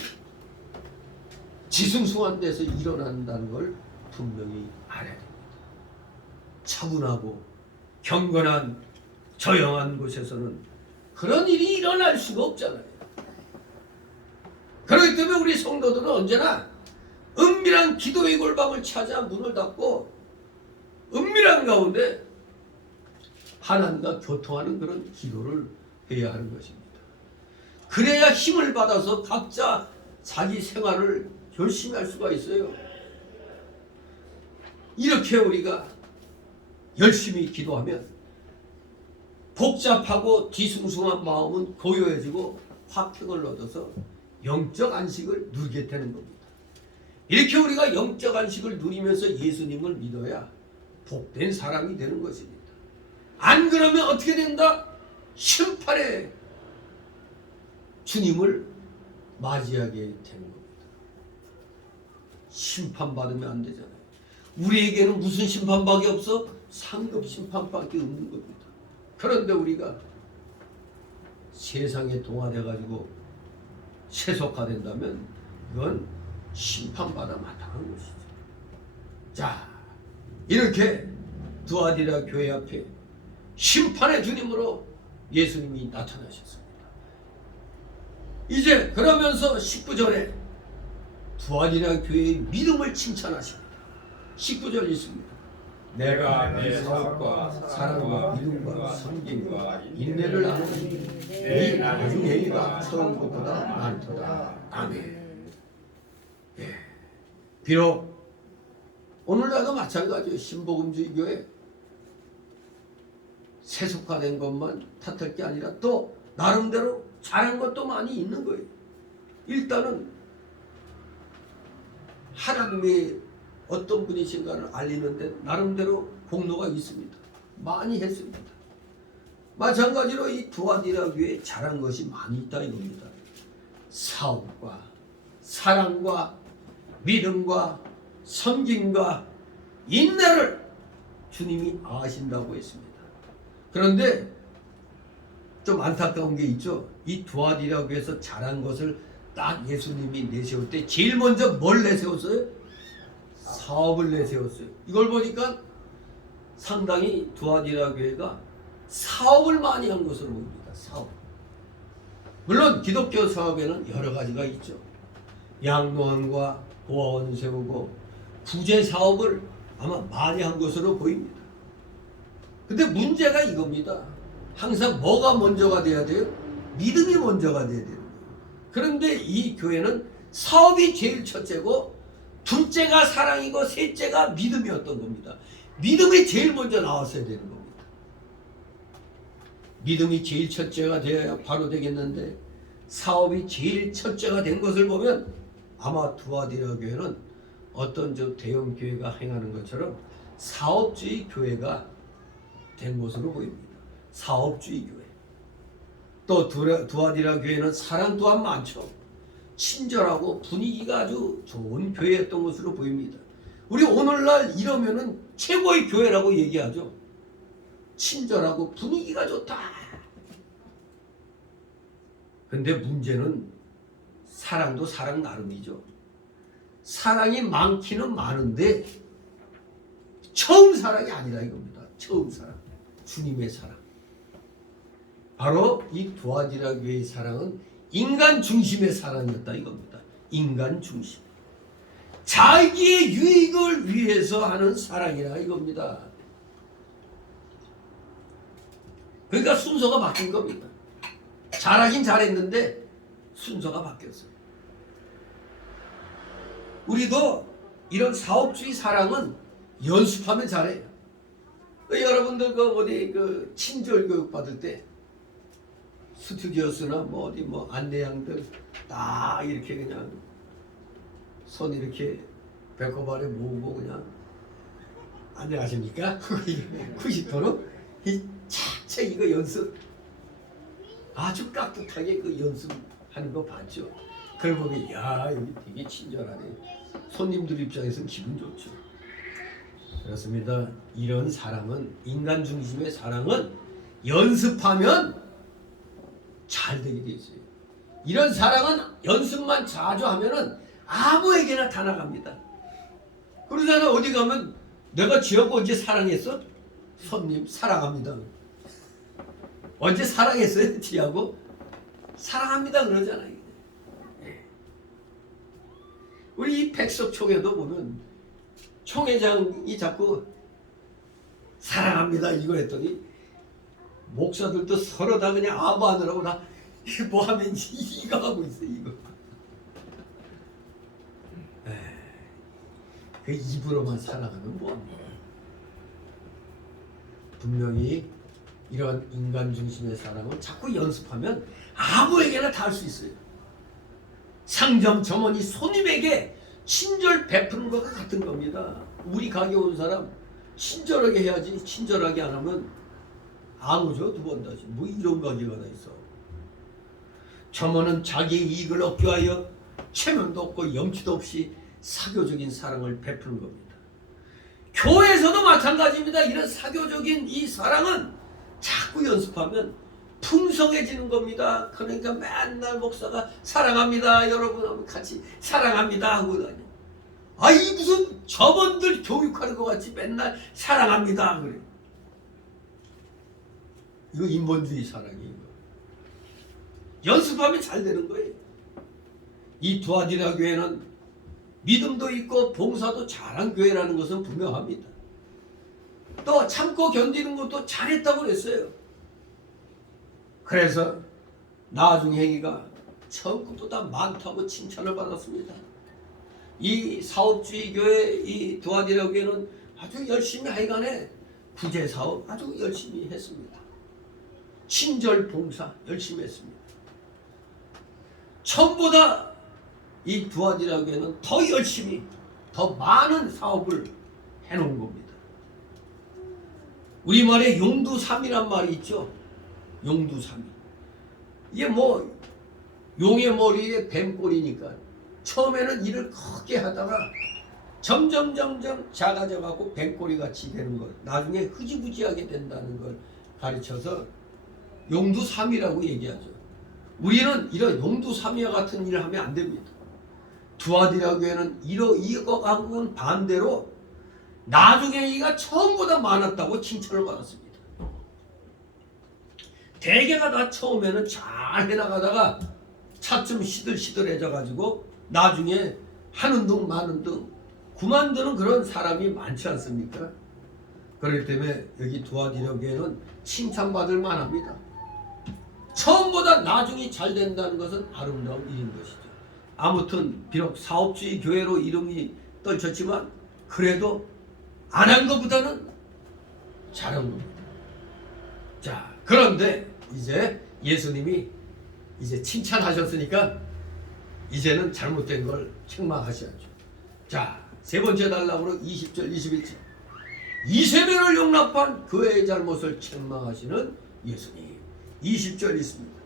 지숭숭한 데서 일어난다는 걸 분명히 알아야 됩니다. 차분하고 경건한 조용한 곳에서는 그런 일이 일어날 수가 없잖아요. 그렇기 때문에 우리 성도들은 언제나 은밀한 기도의 골방을 찾아 문을 닫고 은밀한 가운데 하나님과 교통하는 그런 기도를 해야 하는 것입니다. 그래야 힘을 받아서 각자 자기 생활을 열심히 할 수가 있어요. 이렇게 우리가 열심히 기도하면 복잡하고 뒤숭숭한 마음은 고요해지고 화평을 얻어서 영적 안식을 누리게 되는 겁니다. 이렇게 우리가 영적 안식을 누리면서 예수님을 믿어야 복된 사람이 되는 것입니다. 안 그러면 어떻게 된다? 심판에 주님을 맞이하게 되는 겁니다. 심판받으면 안 되잖아요. 우리에게는 무슨 심판밖에 없어? 상급 심판밖에 없는 겁니다. 그런데 우리가 세상에 동화돼가지고 세속화된다면 이건 심판받아 마땅한 것이죠. 자, 이렇게 두아디라 교회 앞에 심판의 주님으로 예수님이 나타나셨습니다. 이제 그러면서 19절에 두아디라 교회의 믿음을 칭찬하십니다. 19절 있습니다. 내가 내 사업과 사랑과 믿음과 섬김과 인내를 나누니 네 나중에가 처음 것보다 많도다. 아멘. 예. 비록 오늘날도 마찬가지예요. 신복음주의 교회 세속화된 것만 탓할 게 아니라 또 나름대로 잘한 것도 많이 있는 거예요. 일단은 하나님의 어떤 분이신가를 알리는데 나름대로 공로가 있습니다. 많이 했습니다. 마찬가지로 이 두아디라 교회에 잘한 것이 많이 있다 이겁니다. 사업과 사랑과 믿음과 섬김과 인내를 주님이 아신다고 했습니다. 그런데 좀 안타까운 게 있죠. 이 두아디라 교회에서 잘한 것을 딱 예수님이 내세울 때 제일 먼저 뭘 내세웠어요? 사업을 내세웠어요. 이걸 보니까 상당히 두아디라 교회가 사업을 많이 한 것으로 보입니다. 사업. 물론 기독교 사업에는 여러 가지가 있죠. 양로원과 고아원 세우고 부재 사업을 아마 많이 한 것으로 보입니다. 근데 문제가 이겁니다. 항상 뭐가 먼저가 돼야 돼요? 믿음이 먼저가 돼야 돼요. 그런데 이 교회는 사업이 제일 첫째고 둘째가 사랑이고 셋째가 믿음이었던 겁니다. 믿음이 제일 먼저 나왔어야 되는 겁니다. 믿음이 제일 첫째가 되어야 바로 되겠는데 사업이 제일 첫째가 된 것을 보면 아마 두아디라 교회는 어떤 저 대형 교회가 행하는 것처럼 사업주의 교회가 된 것으로 보입니다. 사업주의 교회. 또 두아디라 교회는 사랑 또한 많죠. 친절하고 분위기가 아주 좋은 교회였던 것으로 보입니다. 우리 오늘날 이러면은 최고의 교회라고 얘기하죠. 친절하고 분위기가 좋다. 근데 문제는 사랑도 사랑 나름이죠. 사랑이 많기는 많은데 처음 사랑이 아니라 이겁니다. 처음 사랑. 주님의 사랑. 바로 이 두아디라 교회의 사랑은 인간 중심의 사랑이었다 이겁니다. 인간 중심. 자기의 유익을 위해서 하는 사랑이라 이겁니다. 그러니까 순서가 바뀐 겁니다. 잘하긴 잘했는데 순서가 바뀌었어요. 우리도 이런 사업주의 사랑은 연습하면 잘해요. 여러분들 어디 친절 교육 받을 때 스튜디오스나 어디 안내양들 딱 이렇게 그냥 손 이렇게 배꼽 아래 모으고 그냥 안녕하십니까? 90도로 이 차차 이거 연습 아주 깍듯하게 연습하는 거 봤죠. 그걸 보면 야 여기 되게 친절하네. 손님들 입장에서는 기분 좋죠. 그렇습니다. 이런 사랑은 인간 중심의 사랑은 연습하면 잘 되게 돼 있어요. 이런 사랑은 연습만 자주 하면은 아무에게나 다 나갑니다. 그러잖아. 어디 가면 내가 지하고 언제 사랑했어? 손님 사랑합니다. 언제 사랑했어요? 지하고 사랑합니다 그러잖아요. 우리 이 백석총회도 보면 총회장이 자꾸 사랑합니다 이걸 했더니 목사들도 서로 다 그냥 아부하느라고 다 뭐 하면 이거 하고 있어요. 이거. 그 입으로만 사랑하면 뭐합니까? 분명히 이런 인간 중심의 사랑을 자꾸 연습하면 아무에게나 다 할 수 있어요. 상점 점원이 손님에게 친절 베푸는 것과 같은 겁니다. 우리 가게 온 사람 친절하게 해야지. 친절하게 안 하면 안 오죠. 두 번 다시. 뭐 이런 가게가 다 있어. 점원은 자기의 이익을 얻기 위하여 체면도 없고 염치도 없이 사교적인 사랑을 베푸는 겁니다. 교회에서도 마찬가지입니다. 이런 사교적인 이 사랑은 자꾸 연습하면 풍성해지는 겁니다. 그러니까 맨날 목사가 사랑합니다. 여러분 같이 사랑합니다 하고 다녀. 이 무슨 점원들 교육하는 것 같이 맨날 사랑합니다 그래. 이거 인본주의 사랑이에요. 연습하면 잘 되는 거예요. 이 두아디라 교회는 믿음도 있고 봉사도 잘한 교회라는 것은 분명합니다. 또 참고 견디는 것도 잘했다고 그랬어요. 그래서 나중 행위가 처음부터 많다고 칭찬을 받았습니다. 이 사업주의 교회, 이 두아디라 교회는 아주 열심히 하여간에 구제 사업 아주 열심히 했습니다. 친절 봉사 열심히 했습니다. 처음보다 이 두아디라 교회는 더 열심히 더 많은 사업을 해놓은 겁니다. 우리말에 용두삼이란 말이 있죠. 용두삼이. 이게 뭐 용의 머리에 뱀꼬리니까 처음에는 일을 크게 하다가 점점 작아져 갖고 뱀꼬리 같이 되는 것, 나중에 흐지부지하게 된다는 걸 가르쳐서 용두삼이라고 얘기하죠. 우리는 이런 용두삼이와 같은 일을 하면 안 됩니다. 두아디라 교회는 이거하고는 반대로 나중에 이가 처음보다 많았다고 칭찬을 받았습니다. 대개가 다 처음에는 잘 해나가다가 차츰 시들시들해져 가지고 나중에 하는 둥 마는 둥 그만두는 그런 사람이 많지 않습니까? 그렇기 때문에 여기 두아디라 교회는 칭찬받을 만합니다. 처음보다 나중이 잘 된다는 것은 아름다운 일인 것이죠. 아무튼 비록 사업주의 교회로 이름이 떨쳤지만 그래도 안 한 것보다는 잘한 겁니다. 자, 그런데 이제 예수님이 이제 칭찬하셨으니까 이제는 잘못된 걸 책망하셔야죠. 자, 세 번째 단락으로 20절 21절 이세벨을 용납한 그의 잘못을 책망하시는 예수님. 20절 있습니다.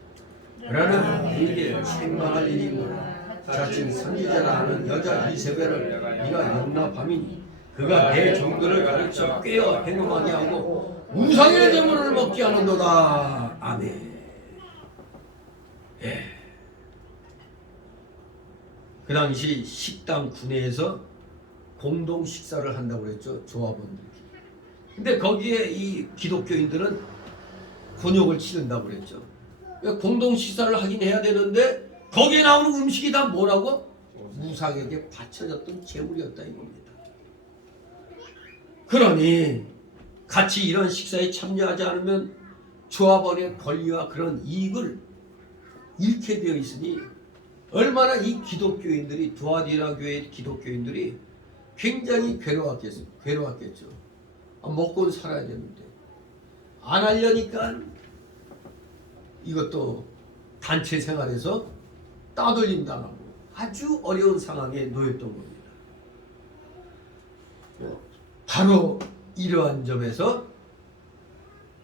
그러나 네게 책망할 일이 있노라. 자칭 선지자라 하는 여자 이세벨을 네가 용납함이니 그가 내 종들을 가르쳐 꿰어 행음하게 하고 우상의 제물을 먹게 하는도다. 아멘. 예. 그 당시 식당 구내에서 공동 식사를 한다고 그랬죠. 조합원들이. 근데 거기에 이 기독교인들은 곤욕을 치른다고 그랬죠. 공동 식사를 하긴 해야 되는데 거기에 나오는 음식이 다 뭐라고? 우상에게 바쳐졌던 제물이었다 이겁니다. 그러니 같이 이런 식사에 참여하지 않으면 조합원의 권리와 그런 이익을 잃게 되어 있으니 얼마나 이 기독교인들이 두아디라 교회 기독교인들이 굉장히 괴로웠겠죠. 먹고는 살아야 되는데 안 하려니까 이것도 단체 생활에서 따돌림 당하고 아주 어려운 상황에 놓였던 겁니다. 바로 이러한 점에서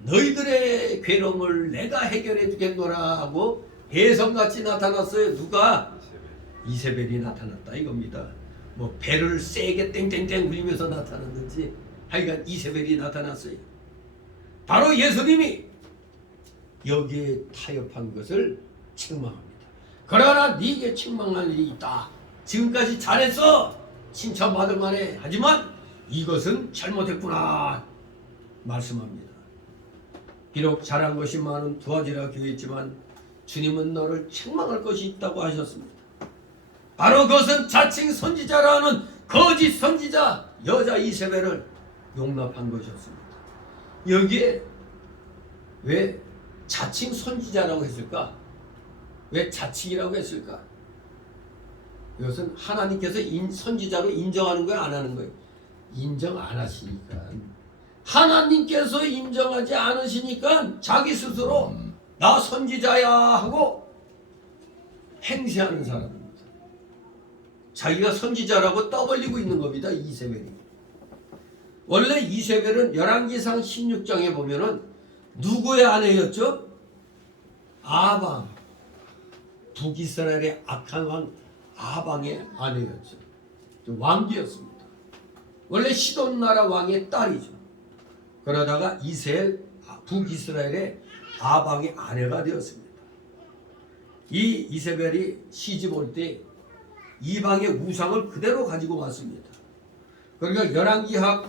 너희들의 괴로움을 내가 해결해 주겠노라 하고 혜성같이 나타났어요. 누가? 이세벨이 나타났다 이겁니다. 뭐 배를 세게 땡땡땡 울리면서 나타났는지 하여간 이세벨이 나타났어요. 바로 예수님이 여기에 타협한 것을 책망합니다. 그러나 네게 책망할 일이 있다. 지금까지 잘했어. 칭찬받을 만해. 하지만 이것은 잘못했구나 말씀합니다. 비록 잘한 것이 많은 두아디라 교회였지만 주님은 너를 책망할 것이 있다고 하셨습니다. 바로 그것은 자칭 선지자라는 거짓 선지자 여자 이세벨을 용납한 것이었습니다. 여기에 왜 자칭 선지자라고 했을까? 왜 자칭이라고 했을까? 이것은 하나님께서 선지자로 인정하는 거야, 안 하는 거예요? 인정 안 하시니까. 하나님께서 인정하지 않으시니까 자기 스스로 나 선지자야 하고 행세하는 사람입니다. 자기가 선지자라고 떠벌리고 있는 겁니다. 이세벨이. 원래 이세벨은 열왕기상 16장에 보면은 누구의 아내였죠? 아방. 북이스라엘의 악한 왕 아방의 아내였죠. 왕비였습니다. 원래 시돈 나라 왕의 딸이죠. 그러다가 북이스라엘의 아방의 아내가 되었습니다. 이 이세벨이 시집 올 때 이방의 우상을 그대로 가지고 왔습니다. 그러니까 열왕기하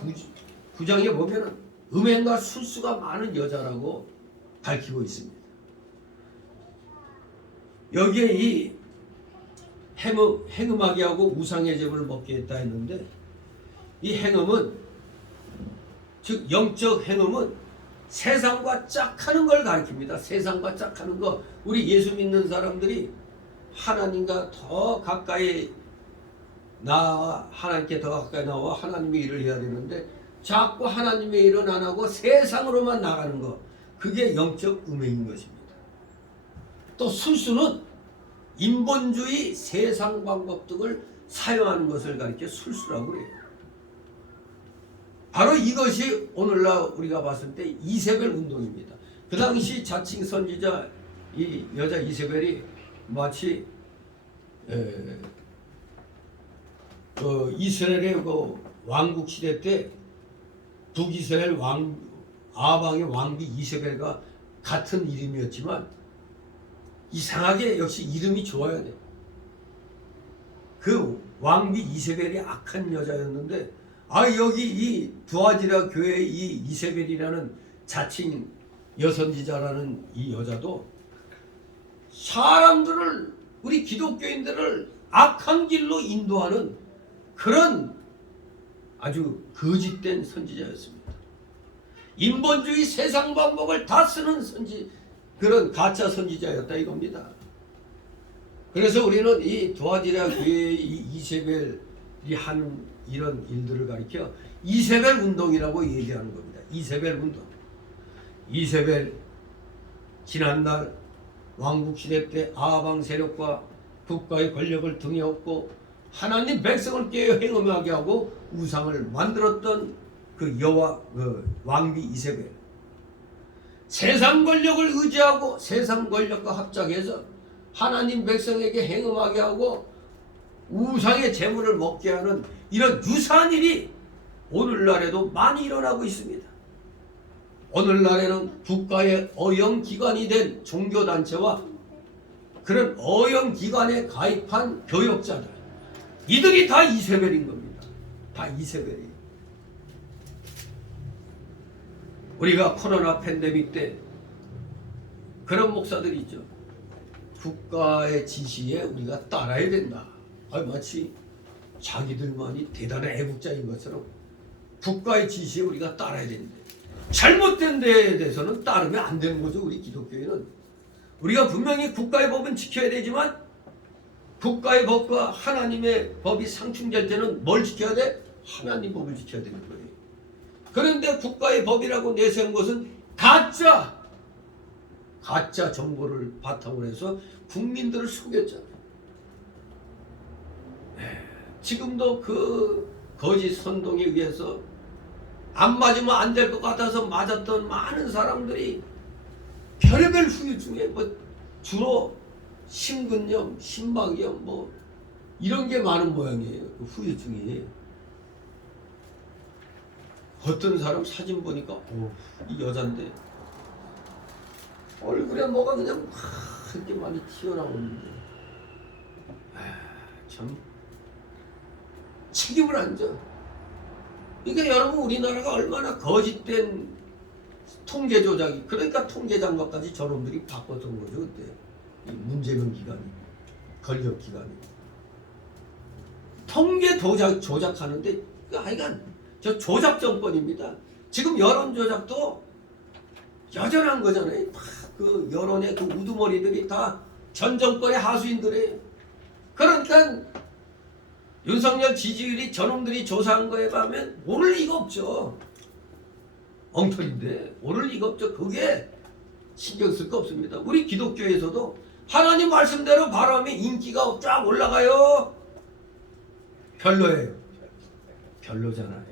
9장에 보면 음행과 술수가 많은 여자라고 밝히고 있습니다. 여기에 이 행음하기하고 우상의 제물을 먹게 했다 했는데, 이 행음은, 즉 영적 행음은 세상과 짝하는 걸 가리킵니다. 세상과 짝하는 거. 우리 예수 믿는 사람들이 하나님과 더 가까이 하나님께 더 가까이 나와 하나님의 일을 해야 되는데, 자꾸 하나님의 일은 안 하고 세상으로만 나가는 거, 그게 영적 음행인 것입니다. 또 술수는 인본주의 세상 방법 등을 사용하는 것을 가리켜 술수라고 그래요. 바로 이것이 오늘날 우리가 봤을 때 이세벨 운동입니다. 그 당시 자칭 선지자 이 여자 이세벨이 마치 이스라엘의 그 왕국 시대 때 북이스라엘 아방의 왕비 이세벨과 같은 이름이었지만, 이상하게 역시 이름이 좋아야 돼. 그 왕비 이세벨이 악한 여자였는데, 여기 이 두아디라 교회의 이 이세벨이라는 자칭 여선지자라는 이 여자도 사람들을, 우리 기독교인들을 악한 길로 인도하는 그런 아주 거짓된 선지자였습니다. 인본주의 세상 방법을 다 쓰는 그런 가짜 선지자였다 이겁니다. 그래서 우리는 이 두아디라 교회의 이 이세벨이 하는 이런 일들을 가리켜 이세벨 운동이라고 얘기하는 겁니다. 이세벨 운동. 이세벨 지난날 왕국 시대 때 아방 세력과 국가의 권력을 등에 업고 하나님 백성을 깨어 행음하게 하고 우상을 만들었던 그 왕비 이세벨. 세상 권력을 의지하고 세상 권력과 합작해서 하나님 백성에게 행음하게 하고 우상의 재물을 먹게 하는 이런 유사한 일이 오늘날에도 많이 일어나고 있습니다. 오늘날에는 국가의 어영기관이 된 종교단체와 그런 어영기관에 가입한 교역자들, 이들이 다 이세벨인 겁니다. 다 이세벨이에요. 우리가 코로나 팬데믹 때 그런 목사들이 있죠. 국가의 지시에 우리가 따라야 된다. 마치 자기들만이 대단한 애국자인 것처럼 국가의 지시에 우리가 따라야 되는데, 잘못된 데에 대해서는 따르면 안 되는 거죠. 우리 기독교인은 우리가 분명히 국가의 법은 지켜야 되지만, 국가의 법과 하나님의 법이 상충될 때는 뭘 지켜야 돼? 하나님 법을 지켜야 되는 거예요. 그런데 국가의 법이라고 내세운 것은 가짜 정보를 바탕으로 해서 국민들을 속였잖아요. 지금도 그 거짓 선동에 의해서 안 맞으면 안 될 것 같아서 맞았던 많은 사람들이 별의별 후유증에 주로 심근염, 심박염 이런 게 많은 모양이에요. 그 후유증이. 어떤 사람 사진 보니까 이 여잔데 얼굴에 뭐가 그냥 이렇게 많이 튀어나오는데 참 책임을 안 져. 그러니까 여러분, 우리나라가 얼마나 거짓된 통계 조작이, 그러니까 통계장관까지 저놈들이 바꿨던 거죠. 그때 이 문재명 기관이, 권력 기관이 통계 조작하는데, 하여간 저 조작 정권입니다. 지금 여론 조작도 여전한 거잖아요. 그 여론의 그 우두머리들이 다 전 정권의 하수인들이에요. 그러니까 윤석열 지지율이 저놈들이 조사한 거에 비하면 오를 리가 없죠. 엉터리인데 오를 리가 없죠. 그게 신경 쓸 거 없습니다. 우리 기독교에서도 하나님 말씀대로 바라면 인기가 쫙 올라가요. 별로예요. 별로잖아요.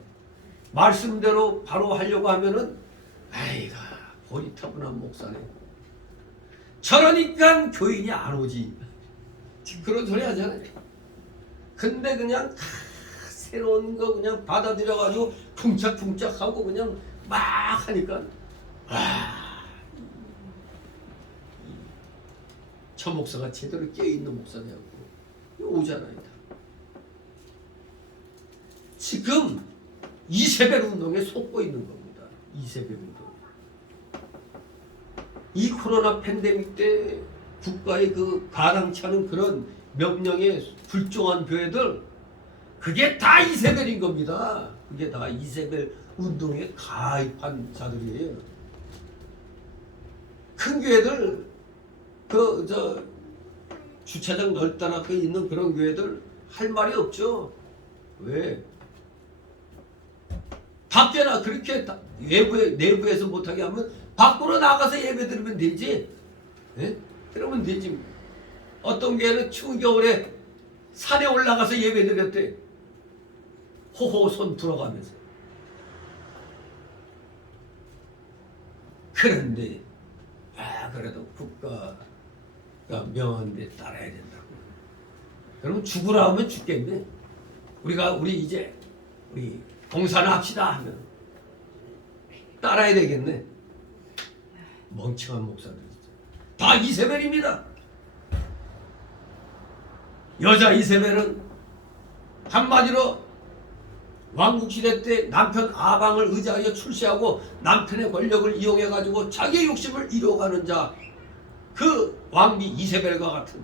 말씀대로 바로 하려고 하면은 아이가 고리타분한 목사네. 저러니까 교인이 안 오지. 그런 소리 하잖아요. 근데 그냥 새로운 거 그냥 받아들여가지고 쿵짝쿵짝하고 그냥 막 하니까 저 목사가 제대로 깨어있는 목사냐고 오잖아요. 지금 이세벨 운동에 속고 있는 겁니다. 이세벨 운동. 이 코로나 팬데믹 때 국가의 그 가당치 않은 그런 명령에 불종한 교회들, 그게 다 이세벨인 겁니다. 그게 다 이세벨 운동에 가입한 자들이에요. 큰 교회들, 주차장 넓다 앞에 있는 그런 교회들 할 말이 없죠. 왜? 밖에나 그렇게 내부에서 못하게 하면 밖으로 나가서 예배 드리면 되지. 예? 그러면 되지. 어떤 교회는 추운 겨울에 산에 올라가서 예배 드렸대. 호호 손 불어가면서. 그런데 그래도 국가가 명한 데 따라야 된다고. 그럼 죽으라 하면 죽겠네. 우리 이제 우리 봉사나 합시다 하면 따라야 되겠네. 멍청한 목사들 다 이세벨입니다. 여자 이세벨은 한마디로 왕국시대 때 남편 아방을 의지하여 출세하고 남편의 권력을 이용해 가지고 자기의 욕심을 이뤄가는 자, 그 왕비 이세벨과 같은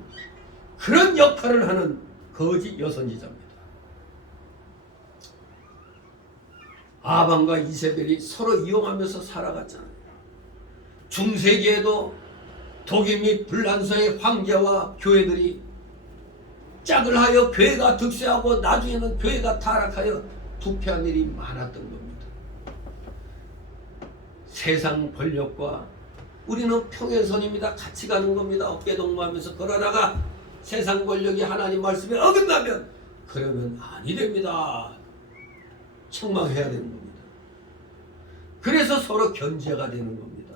그런 역할을 하는 거지 여선지자입니다. 아방과 이세벨이 서로 이용하면서 살아갔잖아요. 중세기에도 독일 및 불란서의 황제와 교회들이 짝을 하여 교회가 득세하고 나중에는 교회가 타락하여 부패한 일이 많았던 겁니다. 세상 권력과 우리는 평행선입니다. 같이 가는 겁니다. 어깨동무하면서 걸어다가 세상 권력이 하나님 말씀에 어긋나면 그러면 아니 됩니다. 책망해야 되는 겁니다. 그래서 서로 견제가 되는 겁니다.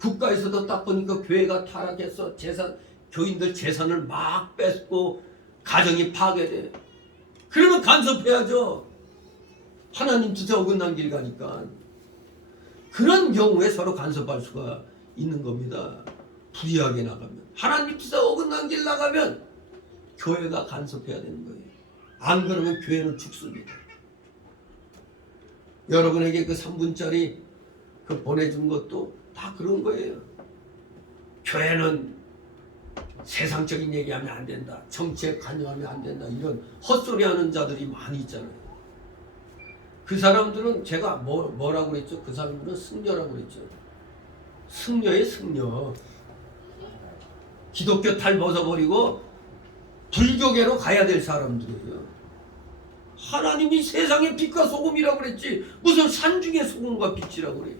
국가에서도 딱 보니까 교회가 타락해서 교인들 재산을 막 뺏고 가정이 파괴돼. 그러면 간섭해야죠. 하나님 뜻에 어긋난 길 가니까. 그런 경우에 서로 간섭할 수가 있는 겁니다. 불의하게 나가면. 하나님 뜻에 어긋난 길 나가면 교회가 간섭해야 되는 거예요. 안 그러면 교회는 죽습니다. 여러분에게 그 3분짜리 그 보내준 것도 다 그런 거예요. 교회는 세상적인 얘기하면 안 된다. 정치에 관여하면 안 된다. 이런 헛소리 하는 자들이 많이 있잖아요. 그 사람들은 제가 뭐라고 그랬죠? 그 사람들은 승려라고 그랬죠. 승려의 승려. 기독교 탈 벗어버리고 불교계로 가야 될 사람들이에요. 하나님이 세상의 빛과 소금이라고 그랬지 무슨 산중의 소금과 빛이라고 그래요.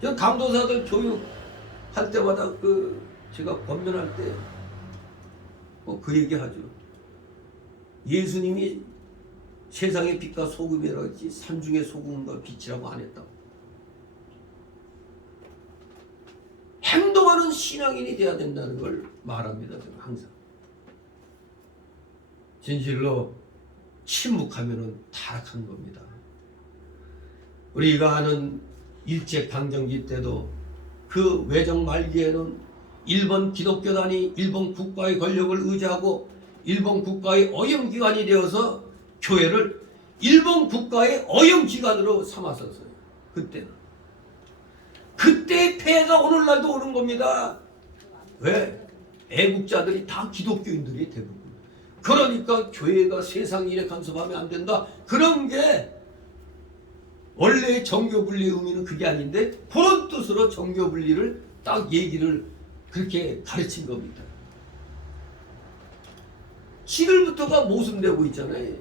전 강도사들 교육할 때마다 제가 권면할 때 그 얘기 하죠. 예수님이 세상의 빛과 소금이라고 했지 산중의 소금과 빛이라고 안 했다고. 행동하는 신앙인이 돼야 된다는 걸 말합니다. 저는 항상. 진실로 침묵하면은 타락한 겁니다. 우리가 아는 일제강점기 때도 그 외정 말기에는 일본 기독교단이 일본 국가의 권력을 의지하고 일본 국가의 어영기관이 되어서 교회를 일본 국가의 어영기관으로 삼았었어요. 그때는. 그때의 폐해가 오늘날도 오는 겁니다. 왜? 애국자들이 다 기독교인들이 대부분. 그러니까 교회가 세상 일에 간섭하면 안 된다. 그런 게 원래 정교분리의 의미는 그게 아닌데 그런 뜻으로 정교분리를 딱 얘기를 그렇게 가르친 겁니다. 지들부터가 모순되고 있잖아요.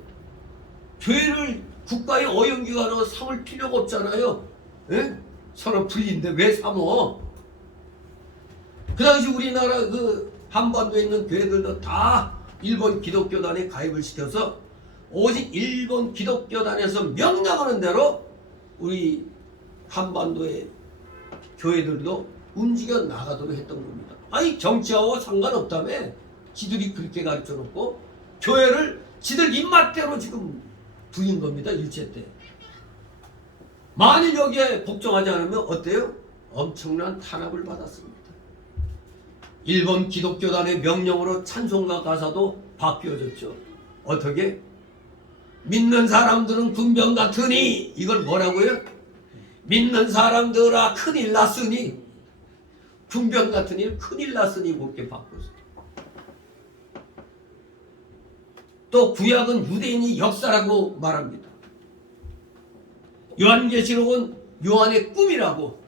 교회를 국가의 어영기관으로 삼을 필요가 없잖아요. 예? 서로 분리인데 왜 삼어? 그 당시 우리나라 한반도에 있는 교회들도 다 일본 기독교단에 가입을 시켜서 오직 일본 기독교단에서 명령하는 대로 우리 한반도의 교회들도 움직여 나가도록 했던 겁니다. 아니 정치하고 상관없다며 지들이 그렇게 가르쳐 놓고 교회를 지들 입맛대로 지금 부린 겁니다. 일제 때. 만일 여기에 복종하지 않으면 어때요? 엄청난 탄압을 받았습니다. 일본 기독교단의 명령으로 찬송가 가사도 바뀌어졌죠. 어떻게? 믿는 사람들은 군병 같으니 이걸 뭐라고요? 믿는 사람들아 큰일 났으니 중병 같은 일 큰일 났으니 못게 바꿨어. 또 구약은 유대인이 역사라고 말합니다. 요한계시록은 요한의 꿈이라고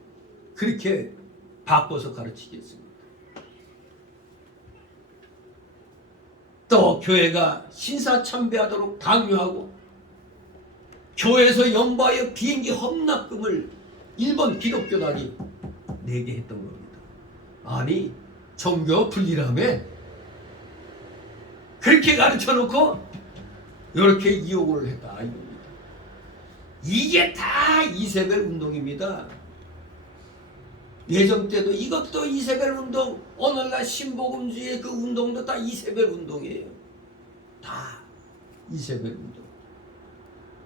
그렇게 바꿔서 가르치겠습니다. 또 교회가 신사참배하도록 강요하고 교회에서 연바하여 비행기 헌납금을 일본 기독교단이 내게 했던 겁니다. 아니 종교 분리라며 그렇게 가르쳐놓고 이렇게 이용을 했다 이겁니다. 이게 다 이세벨 운동입니다. 예전 때도 이것도 이세벨 운동, 오늘날 신복음주의 그 운동도 다 이세벨 운동이에요. 다 이세벨 운동.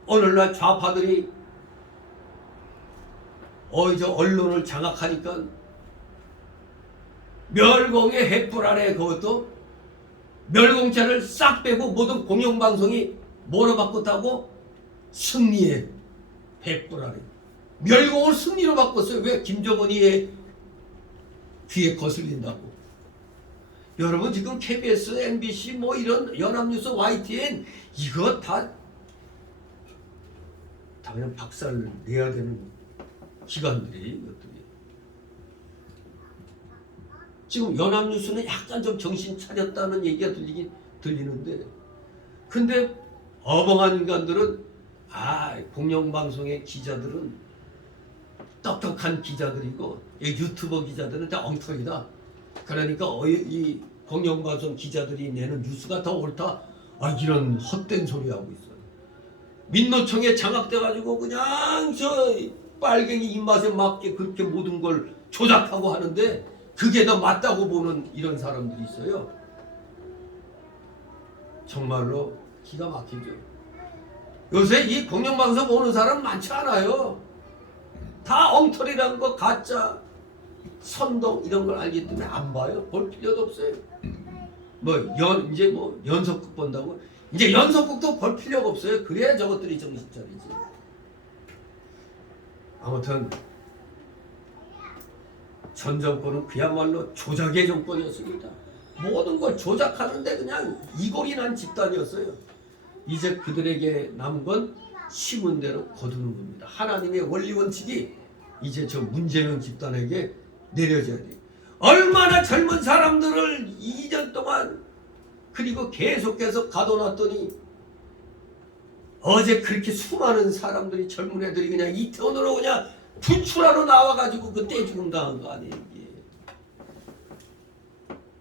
오늘날 좌파들이 언론을 장악하니까 멸공의 횃불 아래 그것도 멸공자를 싹 빼고 모든 공영방송이 뭐로 바꿨다고? 승리의 횃불 아래. 멸공을 승리로 바꿨어요. 왜? 김정은이 귀에 거슬린다고. 여러분 지금 KBS, MBC 뭐 이런 연합뉴스, YTN 이거 다 그냥 박살 내야 되는 기관들이 이것들이. 지금 연합뉴스는 약간 좀 정신 차렸다는 얘기가 들리는데 근데 어벙한 인간들은 공영방송의 기자들은 똑똑한 기자들이고 유튜버 기자들은 다 엉터리다. 그러니까 이 공영방송 기자들이 내는 뉴스가 더 옳다. 이런 헛된 소리 하고 있어요. 민노총에 장악돼가지고 그냥 저 빨갱이 입맛에 맞게 그렇게 모든 걸 조작하고 하는데 그게 더 맞다고 보는 이런 사람들이 있어요. 정말로 기가 막히죠. 요새 이 공영방송 보는 사람 많지 않아요. 다 엉터리라는 거, 가짜, 선동 이런 걸 알기 때문에 안 봐요. 볼 필요도 없어요. 이제 연속극 본다고? 이제 연속극도 볼 필요가 없어요. 그래야 저것들이 정신 차리지. 아무튼 전 정권은 그야말로 조작의 정권이었습니다. 모든 걸 조작하는데 그냥 이골이 난 집단이었어요. 이제 그들에게 남은 건 심은 대로 거두는 겁니다. 하나님의 원리 원칙이 이제 저 문재인 집단에게 내려져야 돼요. 얼마나 젊은 사람들을 2년 동안 그리고 계속해서 가둬놨더니 어제 그렇게 수많은 사람들이 젊은 애들이 그냥 이태원으로 그냥 분출하러 나와가지고 그 떼죽음 당한 거 아니에요. 이게.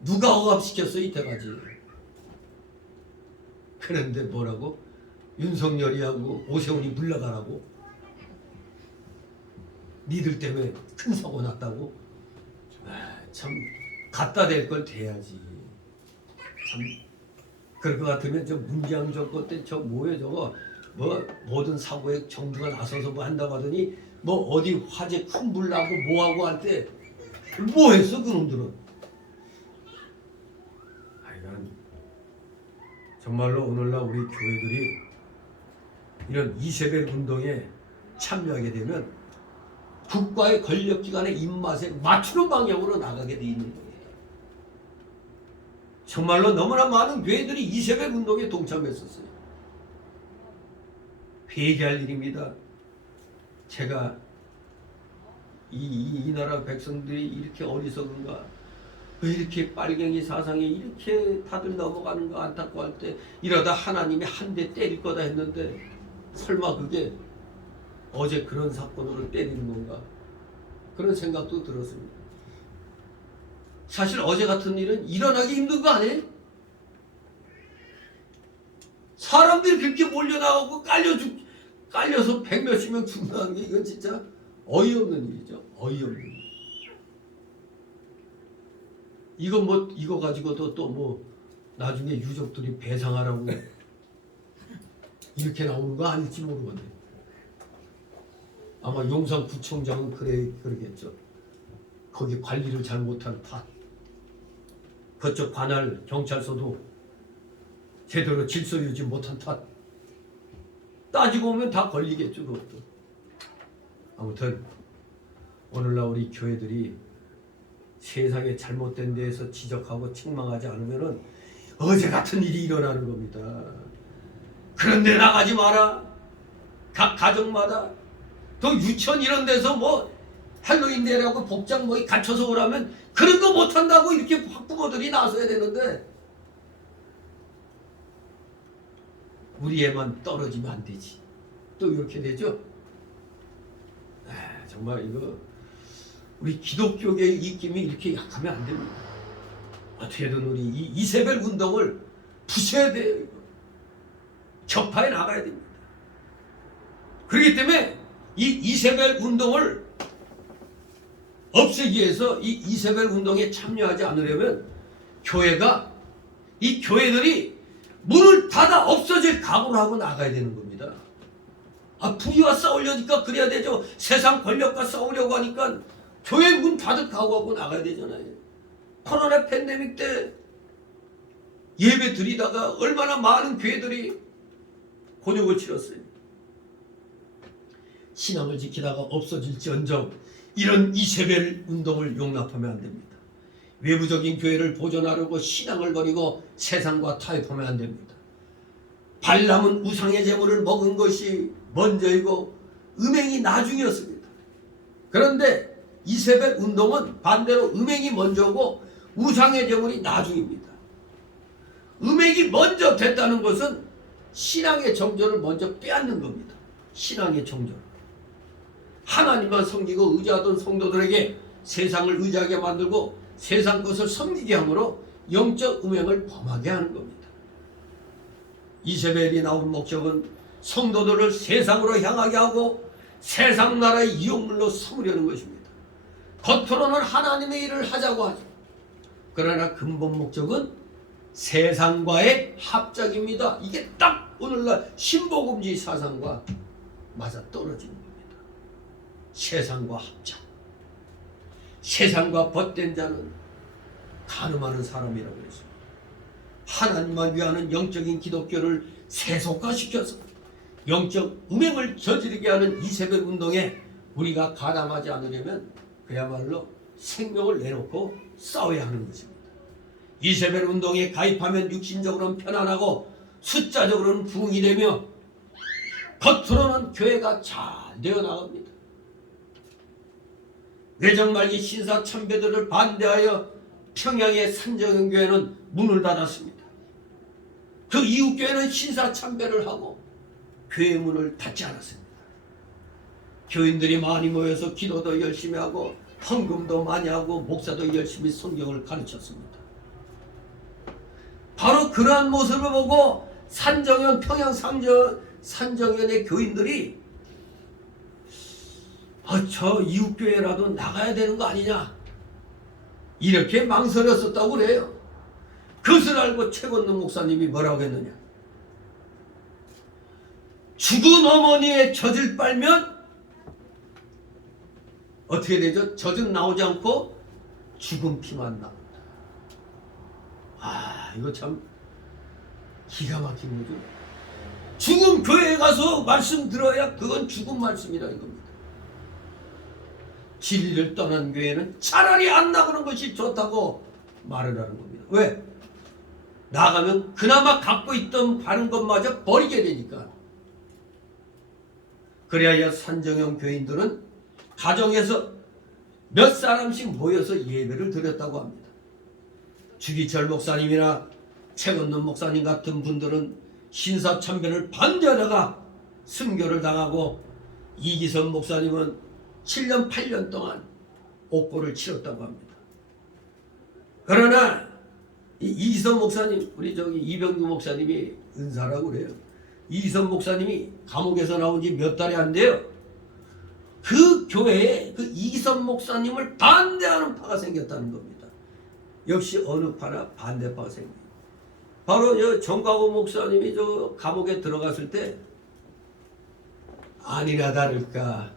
누가 억압시켰어 이때까지. 그런데 뭐라고? 윤석열이하고 오세훈이 물러가라고? 니들 때문에 큰 사고 났다고? 참 갖다 댈 걸 대야지. 참 그럴 것 같으면 저 문재인 정권 때 저 뭐예요 저거 모든 사고에 정부가 나서서 뭐 한다고 하더니 어디 화재 큰 불 나고 뭐하고 할 때 뭐 했어 그놈들은. 하여간 정말로 오늘날 우리 교회들이 이런 이세벨 운동에 참여하게 되면 국가의 권력기관의 입맛에 맞추는 방향으로 나가게 돼 있는 겁니다. 정말로 너무나 많은 교회들이 이세벨 운동에 동참했었어요. 회개할 일입니다. 제가 이 나라 백성들이 이렇게 어리석은가, 왜 이렇게 빨갱이 사상에 이렇게 다들 넘어가는가 안타까워할 때 이러다 하나님이 한 대 때릴 거다 했는데 설마 그게 어제 그런 사건으로 때리는 건가, 그런 생각도 들었습니다. 사실 어제 같은 일은 일어나기 힘든 거 아니에요? 사람들이 그렇게 몰려나오고 깔려서 100몇십 명 죽는다는 게 이건 진짜 어이없는 일이죠. 어이없는 일. 이거 가지고도 또 나중에 유족들이 배상하라고 이렇게 나오는 거 아닐지 모르겠네. 아마 용산구청장은 그러겠죠. 거기 관리를 잘못한 탓. 그쪽 관할 경찰서도 제대로 질서 유지 못한 탓. 따지고 보면 다 걸리겠죠, 그것도. 아무튼 오늘날 우리 교회들이 세상에 잘못된 데에서 지적하고 책망하지 않으면은 어제 같은 일이 일어나는 겁니다. 그런데 나가지 마라. 각 가정마다 또 유치원 이런 데서 뭐 할로윈 데라고 복장 뭐 갖춰서 오라면 그런 거 못한다고 이렇게 학부모들이 나서야 되는데 우리 애만 떨어지면 안 되지. 또 이렇게 되죠. 정말 이거 우리 기독교계의 입김이 이렇게 약하면 안 됩니다. 어떻게든 우리 이 이세벨 운동을 부셔야 돼요. 이거. 격파해 나가야 됩니다. 그렇기 때문에 이 이세벨 운동을 없애기 위해서 이 이세벨 운동에 참여하지 않으려면 교회가 이 교회들이 문을 닫아 없어질 각오를 하고 나가야 되는 겁니다. 불의와 싸우려니까 그래야 되죠. 세상 권력과 싸우려고 하니까 교회 문 닫을 각오하고 나가야 되잖아요. 코로나 팬데믹 때 예배 드리다가 얼마나 많은 교회들이 곤욕을 치렀어요. 신앙을 지키다가 없어질지언정 이런 이세벨 운동을 용납하면 안 됩니다. 외부적인 교회를 보존하려고 신앙을 버리고 세상과 타협하면 안 됩니다. 발람은 우상의 제물을 먹은 것이 먼저이고 음행이 나중이었습니다. 그런데 이세벨 운동은 반대로 음행이 먼저고 우상의 제물이 나중입니다. 음행이 먼저 됐다는 것은 신앙의 정조를 먼저 빼앗는 겁니다. 신앙의 정조. 하나님만 섬기고 의지하던 성도들에게 세상을 의지하게 만들고 세상 것을 섬기게 함으로 영적 음행을 범하게 하는 겁니다. 이세벨이 나온 목적은 성도들을 세상으로 향하게 하고 세상 나라의 이용물로 삼으려는 것입니다. 겉으로는 하나님의 일을 하자고 하죠. 그러나 근본 목적은 세상과의 합작입니다. 이게 딱 오늘날 신복음주의 사상과 맞아 떨어지는 겁니다. 세상과 합작. 세상과 벗된 자는 간음하는 사람이라고 했습니다. 하나님만 위하는 영적인 기독교를 세속화시켜서 영적 음행을 저지르게 하는 이세벨 운동에 우리가 가담하지 않으려면 그야말로 생명을 내놓고 싸워야 하는 것입니다. 이세벨 운동에 가입하면 육신적으로는 편안하고 숫자적으로는 부흥이 되며 겉으로는 교회가 잘 되어 나갑니다. 외정말기 신사 참배들을 반대하여 평양의 산정교회는 문을 닫았습니다. 그 이후 교회는 신사 참배를 하고 교회 문을 닫지 않았습니다. 교인들이 많이 모여서 기도도 열심히 하고 헌금도 많이 하고 목사도 열심히 성경을 가르쳤습니다. 바로 그러한 모습을 보고 산정연 평양 산정연의 교인들이 저 이웃교회라도 나가야 되는 거 아니냐 이렇게 망설였었다고 그래요. 그것을 알고 최건능 목사님이 뭐라고 했느냐. 죽은 어머니의 젖을 빨면 어떻게 되죠? 젖은 나오지 않고 죽은 피만 나온다. 이거 참 기가 막힌 거죠. 죽은 교회에 가서 말씀 들어야 그건 죽은 말씀이라 이겁니다. 진리를 떠난 교회는 차라리 안 나가는 것이 좋다고 말을 하는 겁니다. 왜? 나가면 그나마 갖고 있던 바른 것마저 버리게 되니까. 그래야 산정형 교인들은 가정에서 몇 사람씩 모여서 예배를 드렸다고 합니다. 주기철 목사님이나 최건능 목사님 같은 분들은 신사참배를 반대하다가 순교를 당하고 이기선 목사님은 7년 8년 동안 옥고를 치렀다고 합니다. 그러나 이기선 목사님, 우리 이병규 목사님이 은사라고 그래요. 이기선 목사님이 감옥에서 나온 지 몇 달이 안 돼요. 그 교회에 그 이기선 목사님을 반대하는 파가 생겼다는 겁니다. 역시 어느 파나 반대파가 생겨요. 바로 정광호 목사님이 감옥에 들어갔을 때 아니나 다를까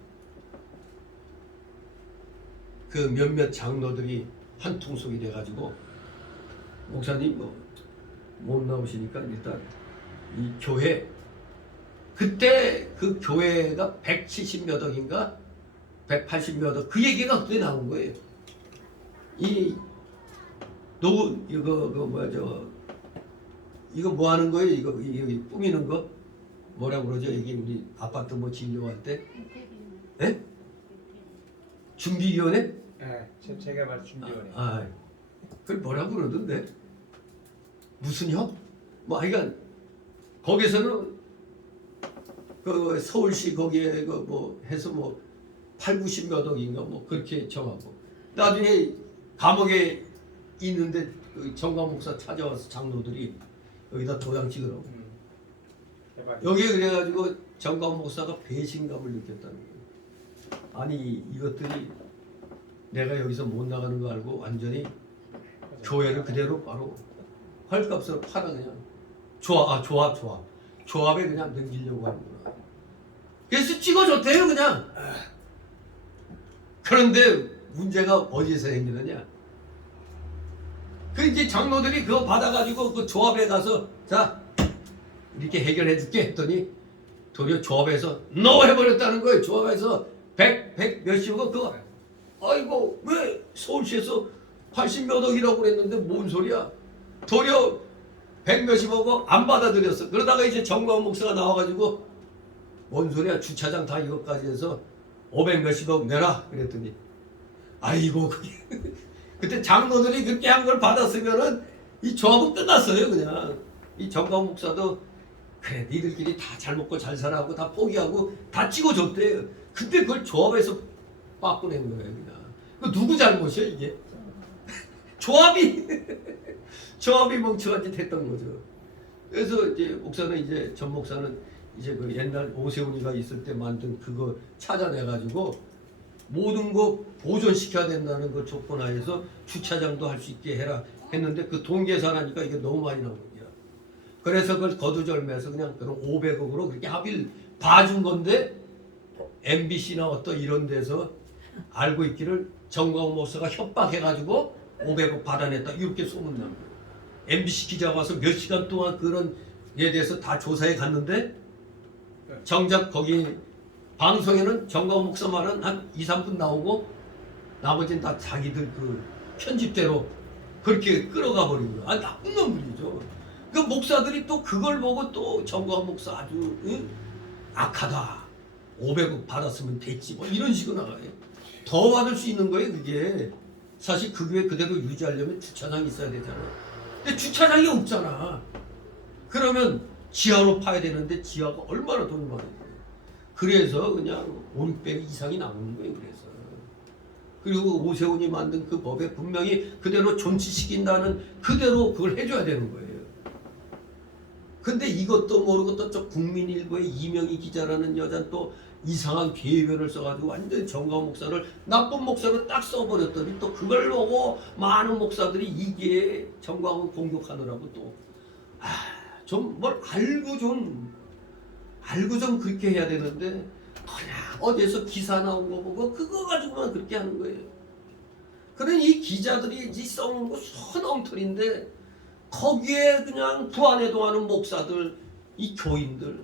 그 몇몇 장로들이 한 통속이 돼가지고 목사님 못 나오시니까 일단 이 교회 그때 그 교회가 170몇 억인가 180몇 억 그 얘기가 그때 나온 거예요. 이 노 이거 그 뭐야 이거 뭐 하는 거예요? 이거 꾸미는 거 뭐라 그러죠? 이게 우리 아파트 뭐 지으려고 할 때, 예? 준비위원회? 네, 재개발 준비원에. 그걸 뭐라 그러던데? 무슨 형? 뭐 하여간 거기서는 그 서울시 거기에 그 뭐 해서 뭐 8, 90몇 억인가 뭐 그렇게 정하고 나중에 감옥에 있는데 그 정광 목사 찾아와서 장로들이 여기다 도장 찍으라고. 대박. 여기에 그래가지고 정광 목사가 배신감을 느꼈다는 거예요. 아니 이것들이 내가 여기서 못 나가는 거 알고 완전히 교회를 그대로 바로 헐값으로 팔아 그냥 조합에 그냥 넘기려고 하는구나. 그래서 찍어줬대요 그냥. 그런데 문제가 어디서 생기느냐? 그 이제 장로들이 그거 받아가지고 그 조합에 가서 자 이렇게 해결해줄게 했더니 도리어 조합에서 너 해버렸다는 거예요. 조합에서 100 몇십억 그거 아이고 왜 서울시에서 80몇 억이라고 그랬는데 뭔 소리야? 도리어 100 몇십억 안 받아들였어. 그러다가 이제 정광훈 목사가 나와가지고 뭔 소리야 주차장 다 이것까지 해서 500 몇십억 내라 그랬더니 아이고 그게 그때 장로들이 그렇게 한 걸 받았으면은 이 조합은 끝났어요 그냥. 이 정광훈 목사도 그래 니들끼리 다 잘 먹고 잘 살아하고 다 포기하고 다 찍어줬대요. 근데 그걸 조합에서 빠꾸낸 거예요 그냥. 그 누구 잘못이야 이게? 조합이 멍청한 짓 했던 거죠. 그래서 이제 목사는 이제 전 목사는 이제 그 옛날 오세훈이가 있을 때 만든 그거 찾아내가지고 모든 거 보존시켜야 된다는 그 조건 하에서 주차장도 할 수 있게 해라 했는데 그 돈 계산하니까 이게 너무 많이 나온 거야. 그래서 그걸 거두절미해서 그냥 그런 500억으로 그렇게 합의를 봐준 건데 MBC나 어떤 이런 데서 알고 있기를 정광훈 목사가 협박해가지고 500억 받아냈다 이렇게 소문난 거예요. MBC 기자가 와서 몇 시간 동안 그런 에 대해서 다 조사해 갔는데 정작 거기 방송에는 정광훈 목사 말은 한 2, 3분 나오고 나머지는 다 자기들 그 편집대로 그렇게 끌어가 버린 거야. 아 나쁜 놈들이죠. 그 목사들이 또 그걸 보고 또 정광훈 목사 아주 악하다. 500억 받았으면 됐지 뭐 이런 식으로 나가요. 더 받을 수 있는 거예요 그게. 사실 그 교회 그대로 유지하려면 주차장이 있어야 되잖아. 근데 주차장이 없잖아. 그러면 지하로 파야 되는데 지하가 얼마나 돈이 많아요. 그래서 그냥 5, 600 이상이 나오는 거예요. 그래서 그리고 오세훈이 만든 그 법에 분명히 그대로 존치시킨다는 그대로 그걸 해줘야 되는 거예요. 근데 이것도 모르고 또 저 국민일보의 이명희 기자라는 여자는 또 이상한 계획을 써가지고 완전 정광훈 목사를 나쁜 목사로 딱 써버렸더니 또 그걸 보고 많은 목사들이 이게 정광훈 공격하느라고 또 좀 뭘 알고 좀 그렇게 해야 되는데 그냥 어디서 기사 나온 거 보고 그거 가지고만 그렇게 하는 거예요. 그런 이 기자들이 써놓은 거 손엉터리인데 거기에 그냥 부안해동하는 목사들, 이 교인들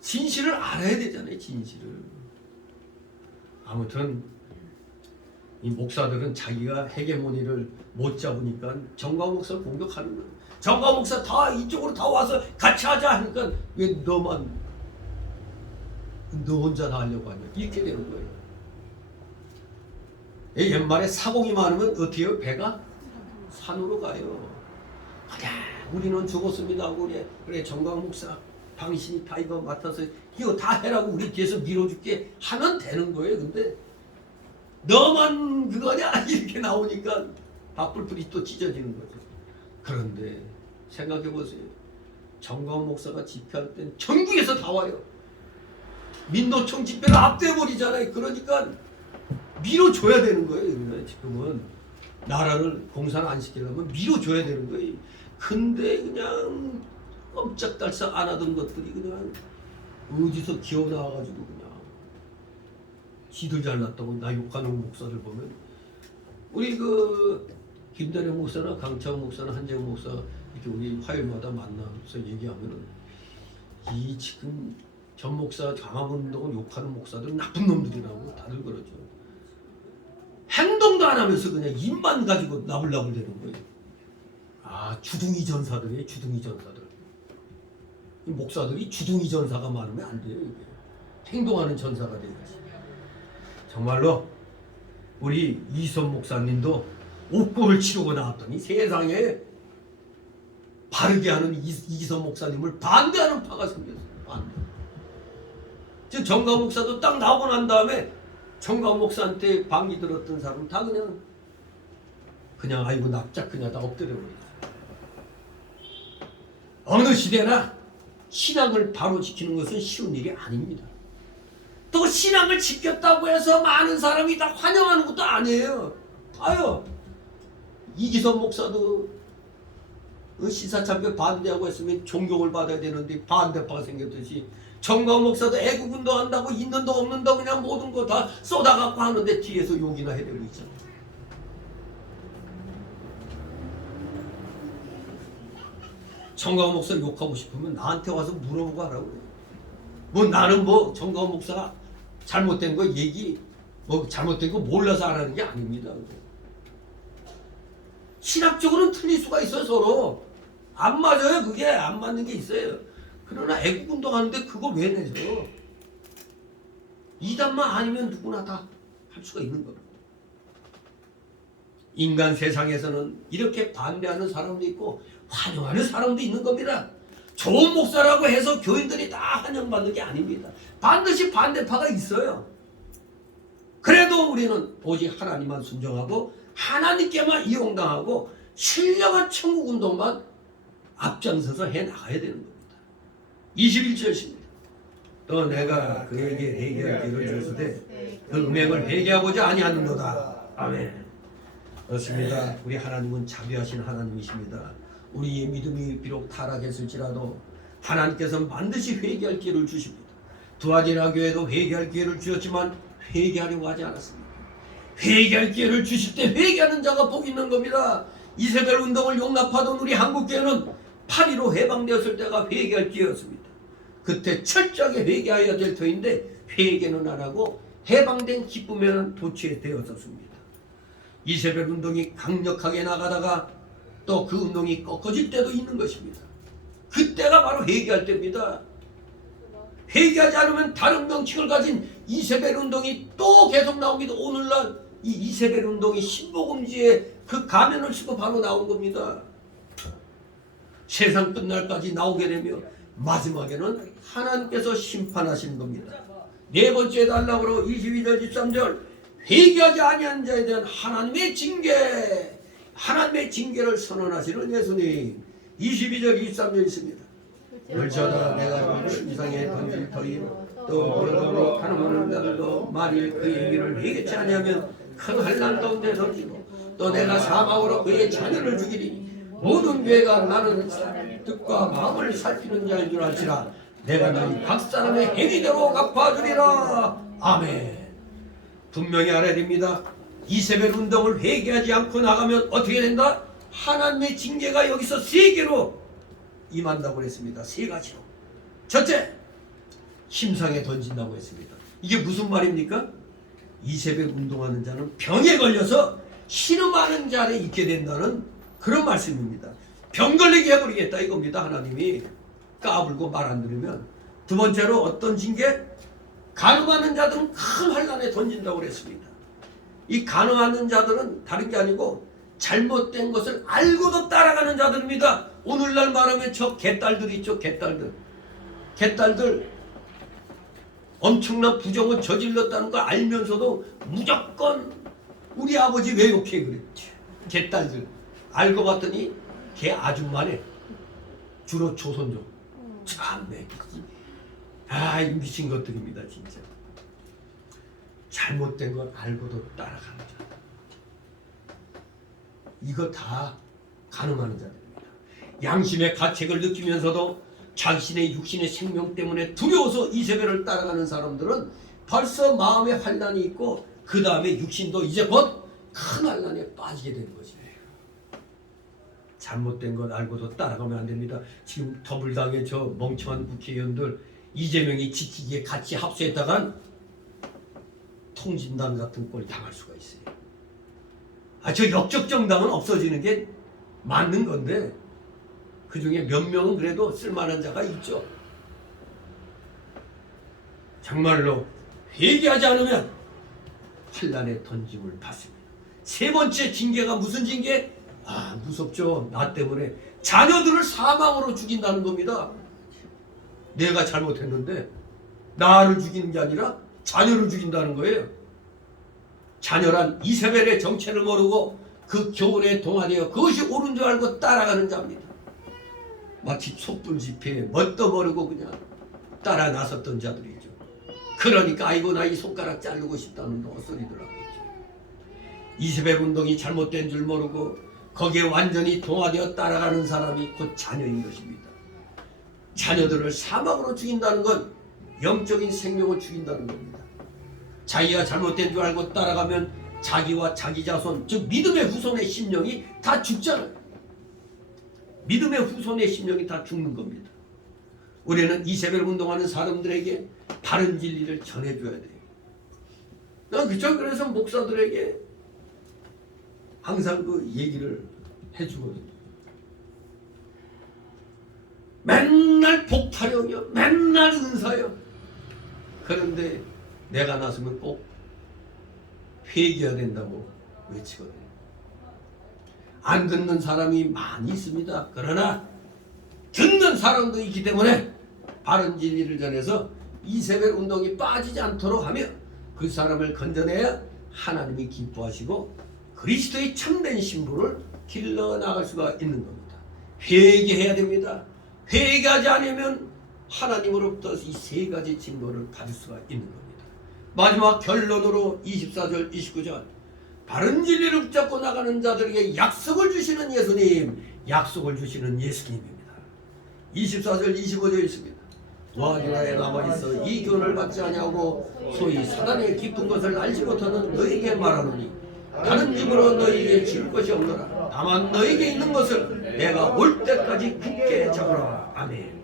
진실을 알아야 되잖아요. 진실을. 아무튼 이 목사들은 자기가 헤게모니를 못 잡으니까 정광훈 목사를 공격하는 거예요. 정광훈 목사 다 이쪽으로 다 와서 같이 하자 하니까 왜 너 혼자 다 하려고 하냐 이렇게 되는 거예요. 옛말에 사공이 많으면 어떻게 해요? 배가 산으로 가요. 그냥 우리는 죽었습니다 하고 그래 정광훈 목사 당신이 다 이거 맡아서 이거 다 해라고 우리 뒤에서 밀어줄게 하면 되는 거예요. 근데 너만 그거냐 이렇게 나오니까 밥불불이 또 찢어지는 거죠. 그런데 생각해 보세요. 정광훈 목사가 집회할 땐 전국에서 다 와요. 민노총 집회를 압도해 버리잖아요. 그러니까 밀어줘야 되는 거예요. 지금은 나라를 공산 안 시키려면 밀어줘야 되는 거예요. 근데 그냥 꼼짝달싹 안 하던 것들이 그냥 어디서 기어 나와가지고 그냥 지들 잘났다고 나 욕하는 목사들 보면 우리 그 김대령 목사나 강창 목사나 한재영 목사 이렇게 우리 화요일마다 만나서 얘기하면은 이 지금 전 목사 강화문동을 욕하는 목사들 나쁜 놈들이라고 다들 그러죠. 행동도 안 하면서 그냥 입만 가지고 나불나불 되는 거예요. 아, 주둥이 전사들이에요. 주둥이 전사들. 이 목사들이 주둥이 전사가 많으면 안 돼요. 이게. 행동하는 전사가 돼야지. 정말로 우리 이선 목사님도 옥고를 치르고 나왔더니 세상에 바르게 하는 이선 목사님을 반대하는 파가 생겼어요. 반대. 지금 정강 목사도 딱 나오고 난 다음에 정강 목사한테 방귀 들었던 사람은 다 그냥 아이고 납작 그냥 다 엎드려 버리죠. 어느 시대나 신앙을 바로 지키는 것은 쉬운 일이 아닙니다. 또 신앙을 지켰다고 해서 많은 사람이 다 환영하는 것도 아니에요. 봐요. 이기선 목사도 시사참배 반대하고 했으면 존경을 받아야 되는데 반대파가 생겼듯이 정강 목사도 애국운동 한다고 있는 도 없는 도 그냥 모든 거 다 쏟아갖고 하는데 뒤에서 욕이나 해대고 있잖아요. 정강 목사 욕하고 싶으면 나한테 와서 물어보고 하라고 해요. 뭐 나는 뭐 정강 목사가 잘못된 거 잘못된 거 몰라서 하라는 게 아닙니다. 신학적으로는 틀릴 수가 있어요. 서로 안 맞아요. 그게 안 맞는 게 있어요. 그러나 애국운동 하는데 그걸 왜 내죠? 이단만 아니면 누구나 다 할 수가 있는 겁니다. 인간 세상에서는 이렇게 반대하는 사람도 있고 환영하는 사람도 있는 겁니다. 좋은 목사라고 해서 교인들이 다 환영받는 게 아닙니다. 반드시 반대파가 있어요. 그래도 우리는 오직 하나님만 순종하고 하나님께만 이용당하고 신령한 천국운동만 앞장서서 해나가야 되는 겁니다. 21절입니다. 또 내가 그에게 회개할 길을 주시되 그 음행을 회개하고자 아니하는도다. 아멘. 그렇습니다. 우리 하나님은 자비하신 하나님이십니다. 우리의 믿음이 비록 타락했을지라도 하나님께서는 반드시 회개할 기회를 주십니다. 두아디라 교회도 회개할 기회를 주셨지만 회개하려고 하지 않았습니다. 회개할 기회를 주실 때 회개하는 자가 복 있는 겁니다. 이세벨 운동을 용납하던 우리 한국교회는 8.15 해방되었을 때가 회개할 기회였습니다. 그때 철저하게 회개해야 될 터인데 회개는 안 하고 해방된 기쁨에는 도취되었었습니다. 이세벨 운동이 강력하게 나가다가 또 그 운동이 꺾어질 때도 있는 것입니다. 그때가 바로 회개할 때입니다. 회개하지 않으면 다른 명칭을 가진 이세벨 운동이 또 계속 나옵니다. 오늘날 이 이세벨 운동이 신복음지에 그 가면을 쓰고 바로 나온 겁니다. 세상 끝날까지 나오게 되면 마지막에는 하나님께서 심판하시는 겁니다. 네 번째 단락으로 22절 23절 회개하지 아니한 자에 대한 하나님의 징계를 선언하시는 예수님. 22절 23절 있습니다. 얼마나 내가 이상에 던질 터임 또 무릎으로 가늠하는 자들도 만일 그 얘기를 회개치 아니하면 큰 환난 가운데 던지고 또 내가 사망으로 그의 자녀를 죽이리니 모든 죄가 나는 뜻과 마음을 살피는 자인 줄 알지라 내가 너희 각 사람의 행위대로 갚아주리라. 아멘. 분명히 알아야 됩니다. 이세벨 운동을 회개하지 않고 나가면 어떻게 된다? 하나님의 징계가 여기서 세 개로 임한다고 했습니다. 세 가지로. 첫째, 심상에 던진다고 했습니다. 이게 무슨 말입니까? 이세벨 운동하는 자는 병에 걸려서 신음하는 자리에 있게 된다는 그런 말씀입니다. 병 걸리게 해버리겠다 이겁니다. 하나님이 까불고 말 안 들으면. 두 번째로 어떤 징계? 간음하는 자들은 큰 환난에 던진다고 그랬습니다. 이 간음하는 자들은 다른 게 아니고 잘못된 것을 알고도 따라가는 자들입니다. 오늘날 말하면 저 개딸들 있죠. 개딸들 엄청난 부정을 저질렀다는 걸 알면서도 무조건 우리 아버지 왜 욕해 그랬지. 개딸들 알고 봤더니 개 아줌마네. 주로 조선족. 참네. 이 미친 것들입니다. 진짜. 잘못된 걸 알고도 따라가는 자. 이거 다 가늠하는 자들입니다. 양심의 가책을 느끼면서도 자신의 육신의 생명 때문에 두려워서 이세벨을 따라가는 사람들은 벌써 마음에 환난이 있고 그 다음에 육신도 이제 곧 큰 환난에 빠지게 되는 것이에요. 잘못된 것 알고도 따라가면 안 됩니다. 지금 더불당의 저 멍청한 국회의원들 이재명이 지키기에 같이 합수했다간 통진단 같은 꼴 당할 수가 있어요. 저 역적 정당은 없어지는 게 맞는 건데 그 중에 몇 명은 그래도 쓸만한 자가 있죠. 정말로 회개하지 않으면 환난에 던짐을 받습니다. 세 번째 징계가 무슨 징계? 무섭죠. 나 때문에 자녀들을 사망으로 죽인다는 겁니다. 내가 잘못했는데 나를 죽이는 게 아니라 자녀를 죽인다는 거예요. 자녀란 이세벨의 정체를 모르고 그 교훈에 동하되어 그것이 옳은 줄 알고 따라가는 자입니다. 마치 촛불 집회에 뭣도 모르고 그냥 따라 나섰던 자들이죠. 그러니까 아이고 나 이 손가락 자르고 싶다는 헛소리들 하고 있죠. 이세벨 운동이 잘못된 줄 모르고 거기에 완전히 동화되어 따라가는 사람이 곧 자녀인 것입니다. 자녀들을 사망으로 죽인다는 건 영적인 생명을 죽인다는 겁니다. 자기가 잘못된 줄 알고 따라가면 자기와 자기 자손, 즉 믿음의 후손의 심령이 다 죽잖아요. 믿음의 후손의 심령이 다 죽는 겁니다. 우리는 이세벨 운동하는 사람들에게 바른 진리를 전해줘야 돼요. 난 그래서 목사들에게 항상 그 얘기를 해주거든요. 맨날 복타령이요, 맨날 은사요. 그런데 내가 나서면 꼭 회개해야 된다고 외치거든요. 안 듣는 사람이 많이 있습니다. 그러나 듣는 사람도 있기 때문에 바른 진리를 전해서 이세벨 운동이 빠지지 않도록 하며 그 사람을 건져내야 하나님이 기뻐하시고 그리스도의 참된 신부를 길러 나갈 수가 있는 겁니다. 회개해야 됩니다. 회개하지 않으면 하나님으로부터 이 세 가지 징벌을 받을 수가 있는 겁니다. 마지막 결론으로 24절 29절 바른 진리를 붙잡고 나가는 자들에게 약속을 주시는 예수님, 약속을 주시는 예수님입니다. 24절 25절 있습니다. 와디라에 남아있어 이 교훈을 받지 아니하고 소위 사단의 깊은 것을 알지 못하는 너에게 말하노니 다른 집으로 너에게 질 것이 없노라. 다만 너에게 있는 것을 내가 올 때까지 굳게 잡으라. 아멘.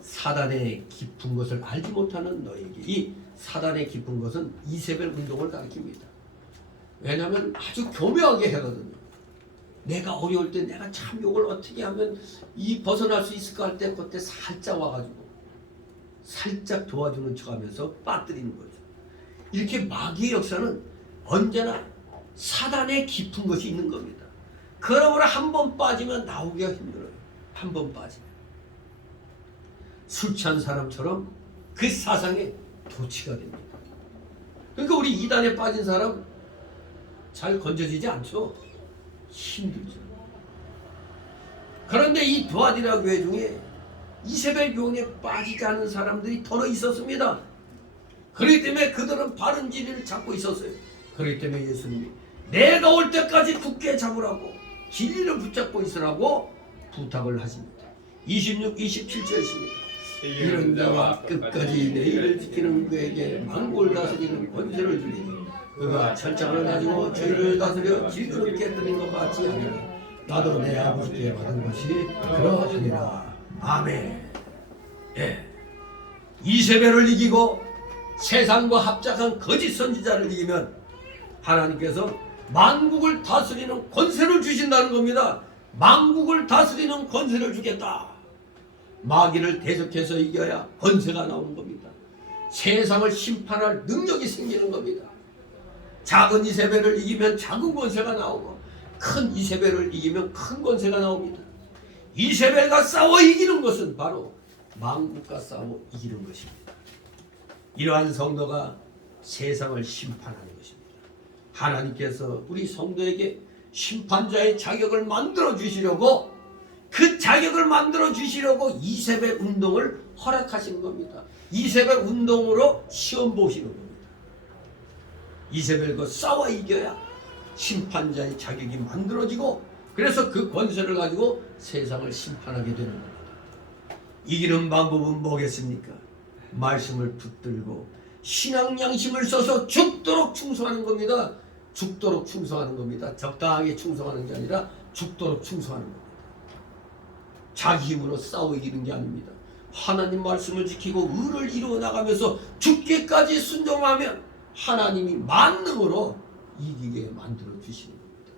사단의 깊은 것을 알지 못하는 너에게, 이 사단의 깊은 것은 이세벨 운동을 가리킵니다. 왜냐하면 아주 교묘하게 하거든요. 내가 어려울 때 내가 참 이걸 어떻게 하면 이 벗어날 수 있을까 할 때 그때 살짝 와가지고 살짝 도와주는 척하면서 빠뜨리는 거죠. 이렇게 마귀의 역사는 언제나 사단의 깊은 것이 있는 겁니다. 그러므로 한 번 빠지면 나오기가 힘들어요. 한 번 빠지면 술 취한 사람처럼 그 사상에 도취가 됩니다. 그러니까 우리 이단에 빠진 사람 잘 건져지지 않죠. 힘들죠. 그런데 이 두아디라 교회 중에 이세벨 교훈에 빠지지 않은 사람들이 더러 있었습니다. 그렇기 때문에 그들은 바른 진리를 잡고 있었어요. 그렇기 때문에 예수님이 내가 올 때까지 굳게 잡으라고, 진리를 붙잡고 있으라고 부탁을 하십니다. 26, 27절입니다. 이런 자와 끝까지 내 일을 지키는 그에게 만국을 다스리는 권세를 주리니 그가 철장을 가지고 저희를 다스려 질그릇 깨뜨린 것 같지 아니라 나도 내 아버지께 받은 것이 그러하니라. 아멘. 예. 이세벨을 이기고 세상과 합작한 거짓 선지자를 이기면 하나님께서 만국을 다스리는 권세를 주신다는 겁니다. 만국을 다스리는 권세를 주겠다. 마귀를 대적해서 이겨야 권세가 나오는 겁니다. 세상을 심판할 능력이 생기는 겁니다. 작은 이세벨을 이기면 작은 권세가 나오고 큰 이세벨을 이기면 큰 권세가 나옵니다. 이세벨과 싸워 이기는 것은 바로 만국과 싸워 이기는 것입니다. 이러한 성도가 세상을 심판하는 것입니다. 하나님께서 우리 성도에게 심판자의 자격을 만들어 주시려고, 그 자격을 만들어 주시려고 이세벨 운동을 허락하시는 겁니다. 이세벨 운동으로 시험 보시는 겁니다. 이세벨과 싸워 이겨야 심판자의 자격이 만들어지고, 그래서 그 권세를 가지고 세상을 심판하게 되는 겁니다. 이기는 방법은 뭐겠습니까? 말씀을 붙들고 신앙 양심을 써서 죽도록 충성하는 겁니다. 죽도록 충성하는 겁니다. 적당하게 충성하는 게 아니라 죽도록 충성하는 겁니다. 자기 힘으로 싸워 이기는 게 아닙니다. 하나님 말씀을 지키고 의를 이루어 나가면서 죽기까지 순종하면 하나님이 만능으로 이기게 만들어 주시는 겁니다.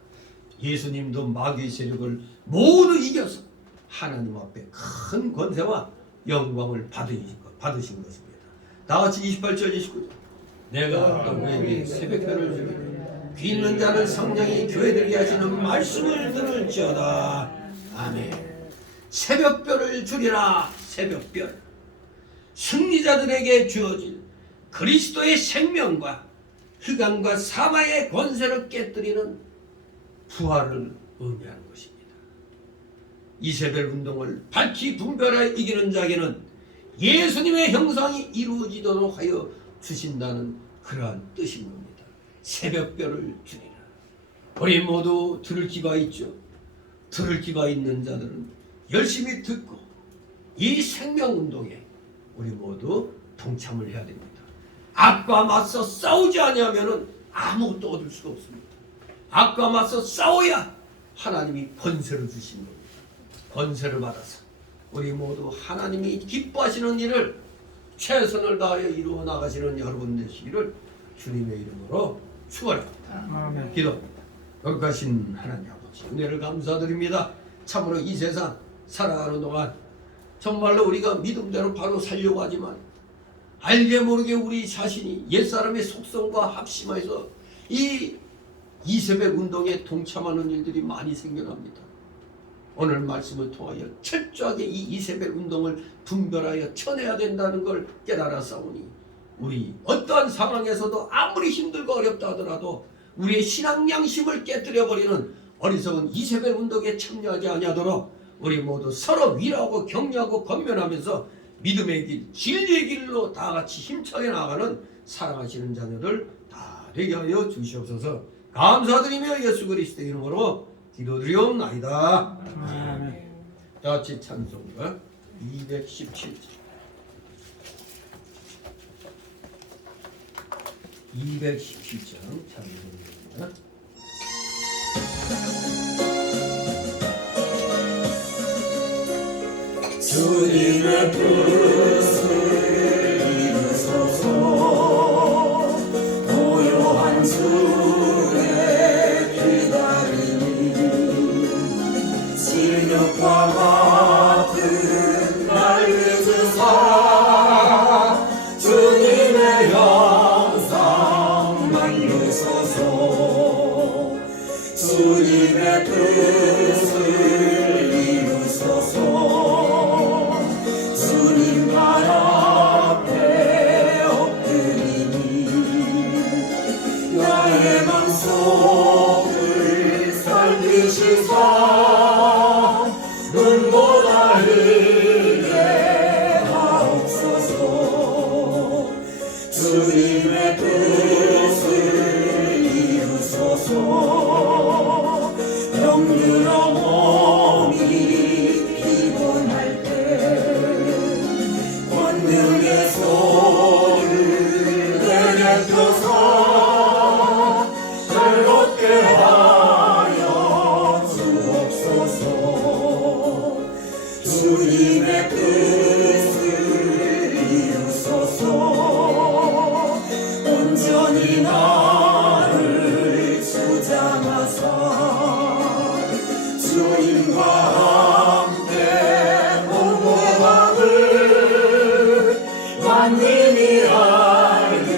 예수님도 마귀의 세력을 모두 이겨서 하나님 앞에 큰 권세와 영광을 받으신 것입니다. 다같이 28절 29절 내가 또 너에게 새벽별을 주리라. 귀 있는 자는 성령이 교회들에게 하시는 말씀을 들을지어다. 아멘. 새벽별을 주리라. 새벽별 승리자들에게 주어질 그리스도의 생명과 흑암과 사마의 권세를 깨뜨리는 부활을 의미하는 것입니다. 이세벨 운동을 밝히 분별하여 이기는 자에게는 예수님의 형상이 이루어지도록 하여 주신다는 그러한 뜻인 겁니다. 새벽별을 주리라. 우리 모두 들을 귀가 있죠. 들을 귀가 있는 자들은 열심히 듣고 이 생명운동에 우리 모두 동참을 해야 됩니다. 악과 맞서 싸우지 아니하면 아무것도 얻을 수가 없습니다. 악과 맞서 싸워야 하나님이 권세를 주신 겁니다. 권세를 받아서 우리 모두 하나님이 기뻐하시는 일을 최선을 다하여 이루어 나가시는 여러분 되시기를 주님의 이름으로 축원합니다. 기도합니다. 거룩하신 하나님 아버지 은혜를 감사드립니다. 참으로 이 세상 살아가는 동안 정말로 우리가 믿음대로 바로 살려고 하지만 알게 모르게 우리 자신이 옛사람의 속성과 합심해서 이 이세벨 운동에 동참하는 일들이 많이 생겨납니다. 오늘 말씀을 통하여 철저하게 이 이세벨 운동을 분별하여 쳐내야 된다는 걸 깨달았사오니 우리 어떠한 상황에서도 아무리 힘들고 어렵다 하더라도 우리의 신앙 양심을 깨뜨려버리는 어리석은 이세벨 운동에 참여하지 아니하도록 우리 모두 서로 위로하고 격려하고 권면하면서 믿음의 길, 진리의 길로 다 같이 힘차게 나가는 사랑하시는 자녀들 다 되게 하여 주시옵소서. 감사드리며 예수 그리스도 이름으로 기도드리옵나이다. 아멘. 다 같이 찬송가 217절 217장 찬송입니다. 주님의 뜻을 이루소서. 고요한 주의 기다림이 진흙과 같은 날 믿으사 주님의 형상만 이루소서. 주님의 뜻을 이루소서. 주님 발 앞에 엎드리니 나의 맘속을 살피시사 눈보다 흘게 하옵소서. 주님의 뜻을 이루소서. 병들어 몸이 피곤할 때 권능의 손을 내게 펴서 즐겁게 하여 주옵소서. 주님의 뜻을 이루소서. 온전히 나를 주장하사 주님과 함께 공부함을 만민이 알게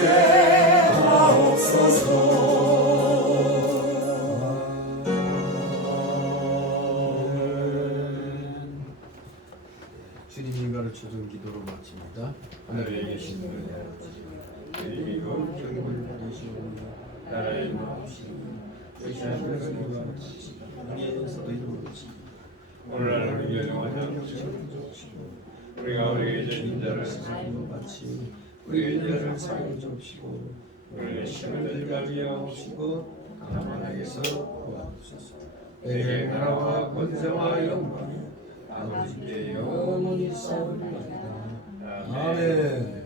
하옵소서. 주님이 가르쳐준 기도로 마칩니다. 하늘에 계신 분 이름이 기름을 받으시옵니다. 나라의 마옵시고 뜻이 하늘에서 같이 땅에서도 이루어지고 오늘날 우리에게 영원한 우리가 우리에게 죄진 자를 사는 것 같이 우리의 죄를 사하여 주옵시고 우리의 시험을 시험을 들게 하옵시고 가난에게서 구하옵소서. 내게 나라와 권세와 영광이 아버지께 영원히 싸우리이다. 아멘. 아멘.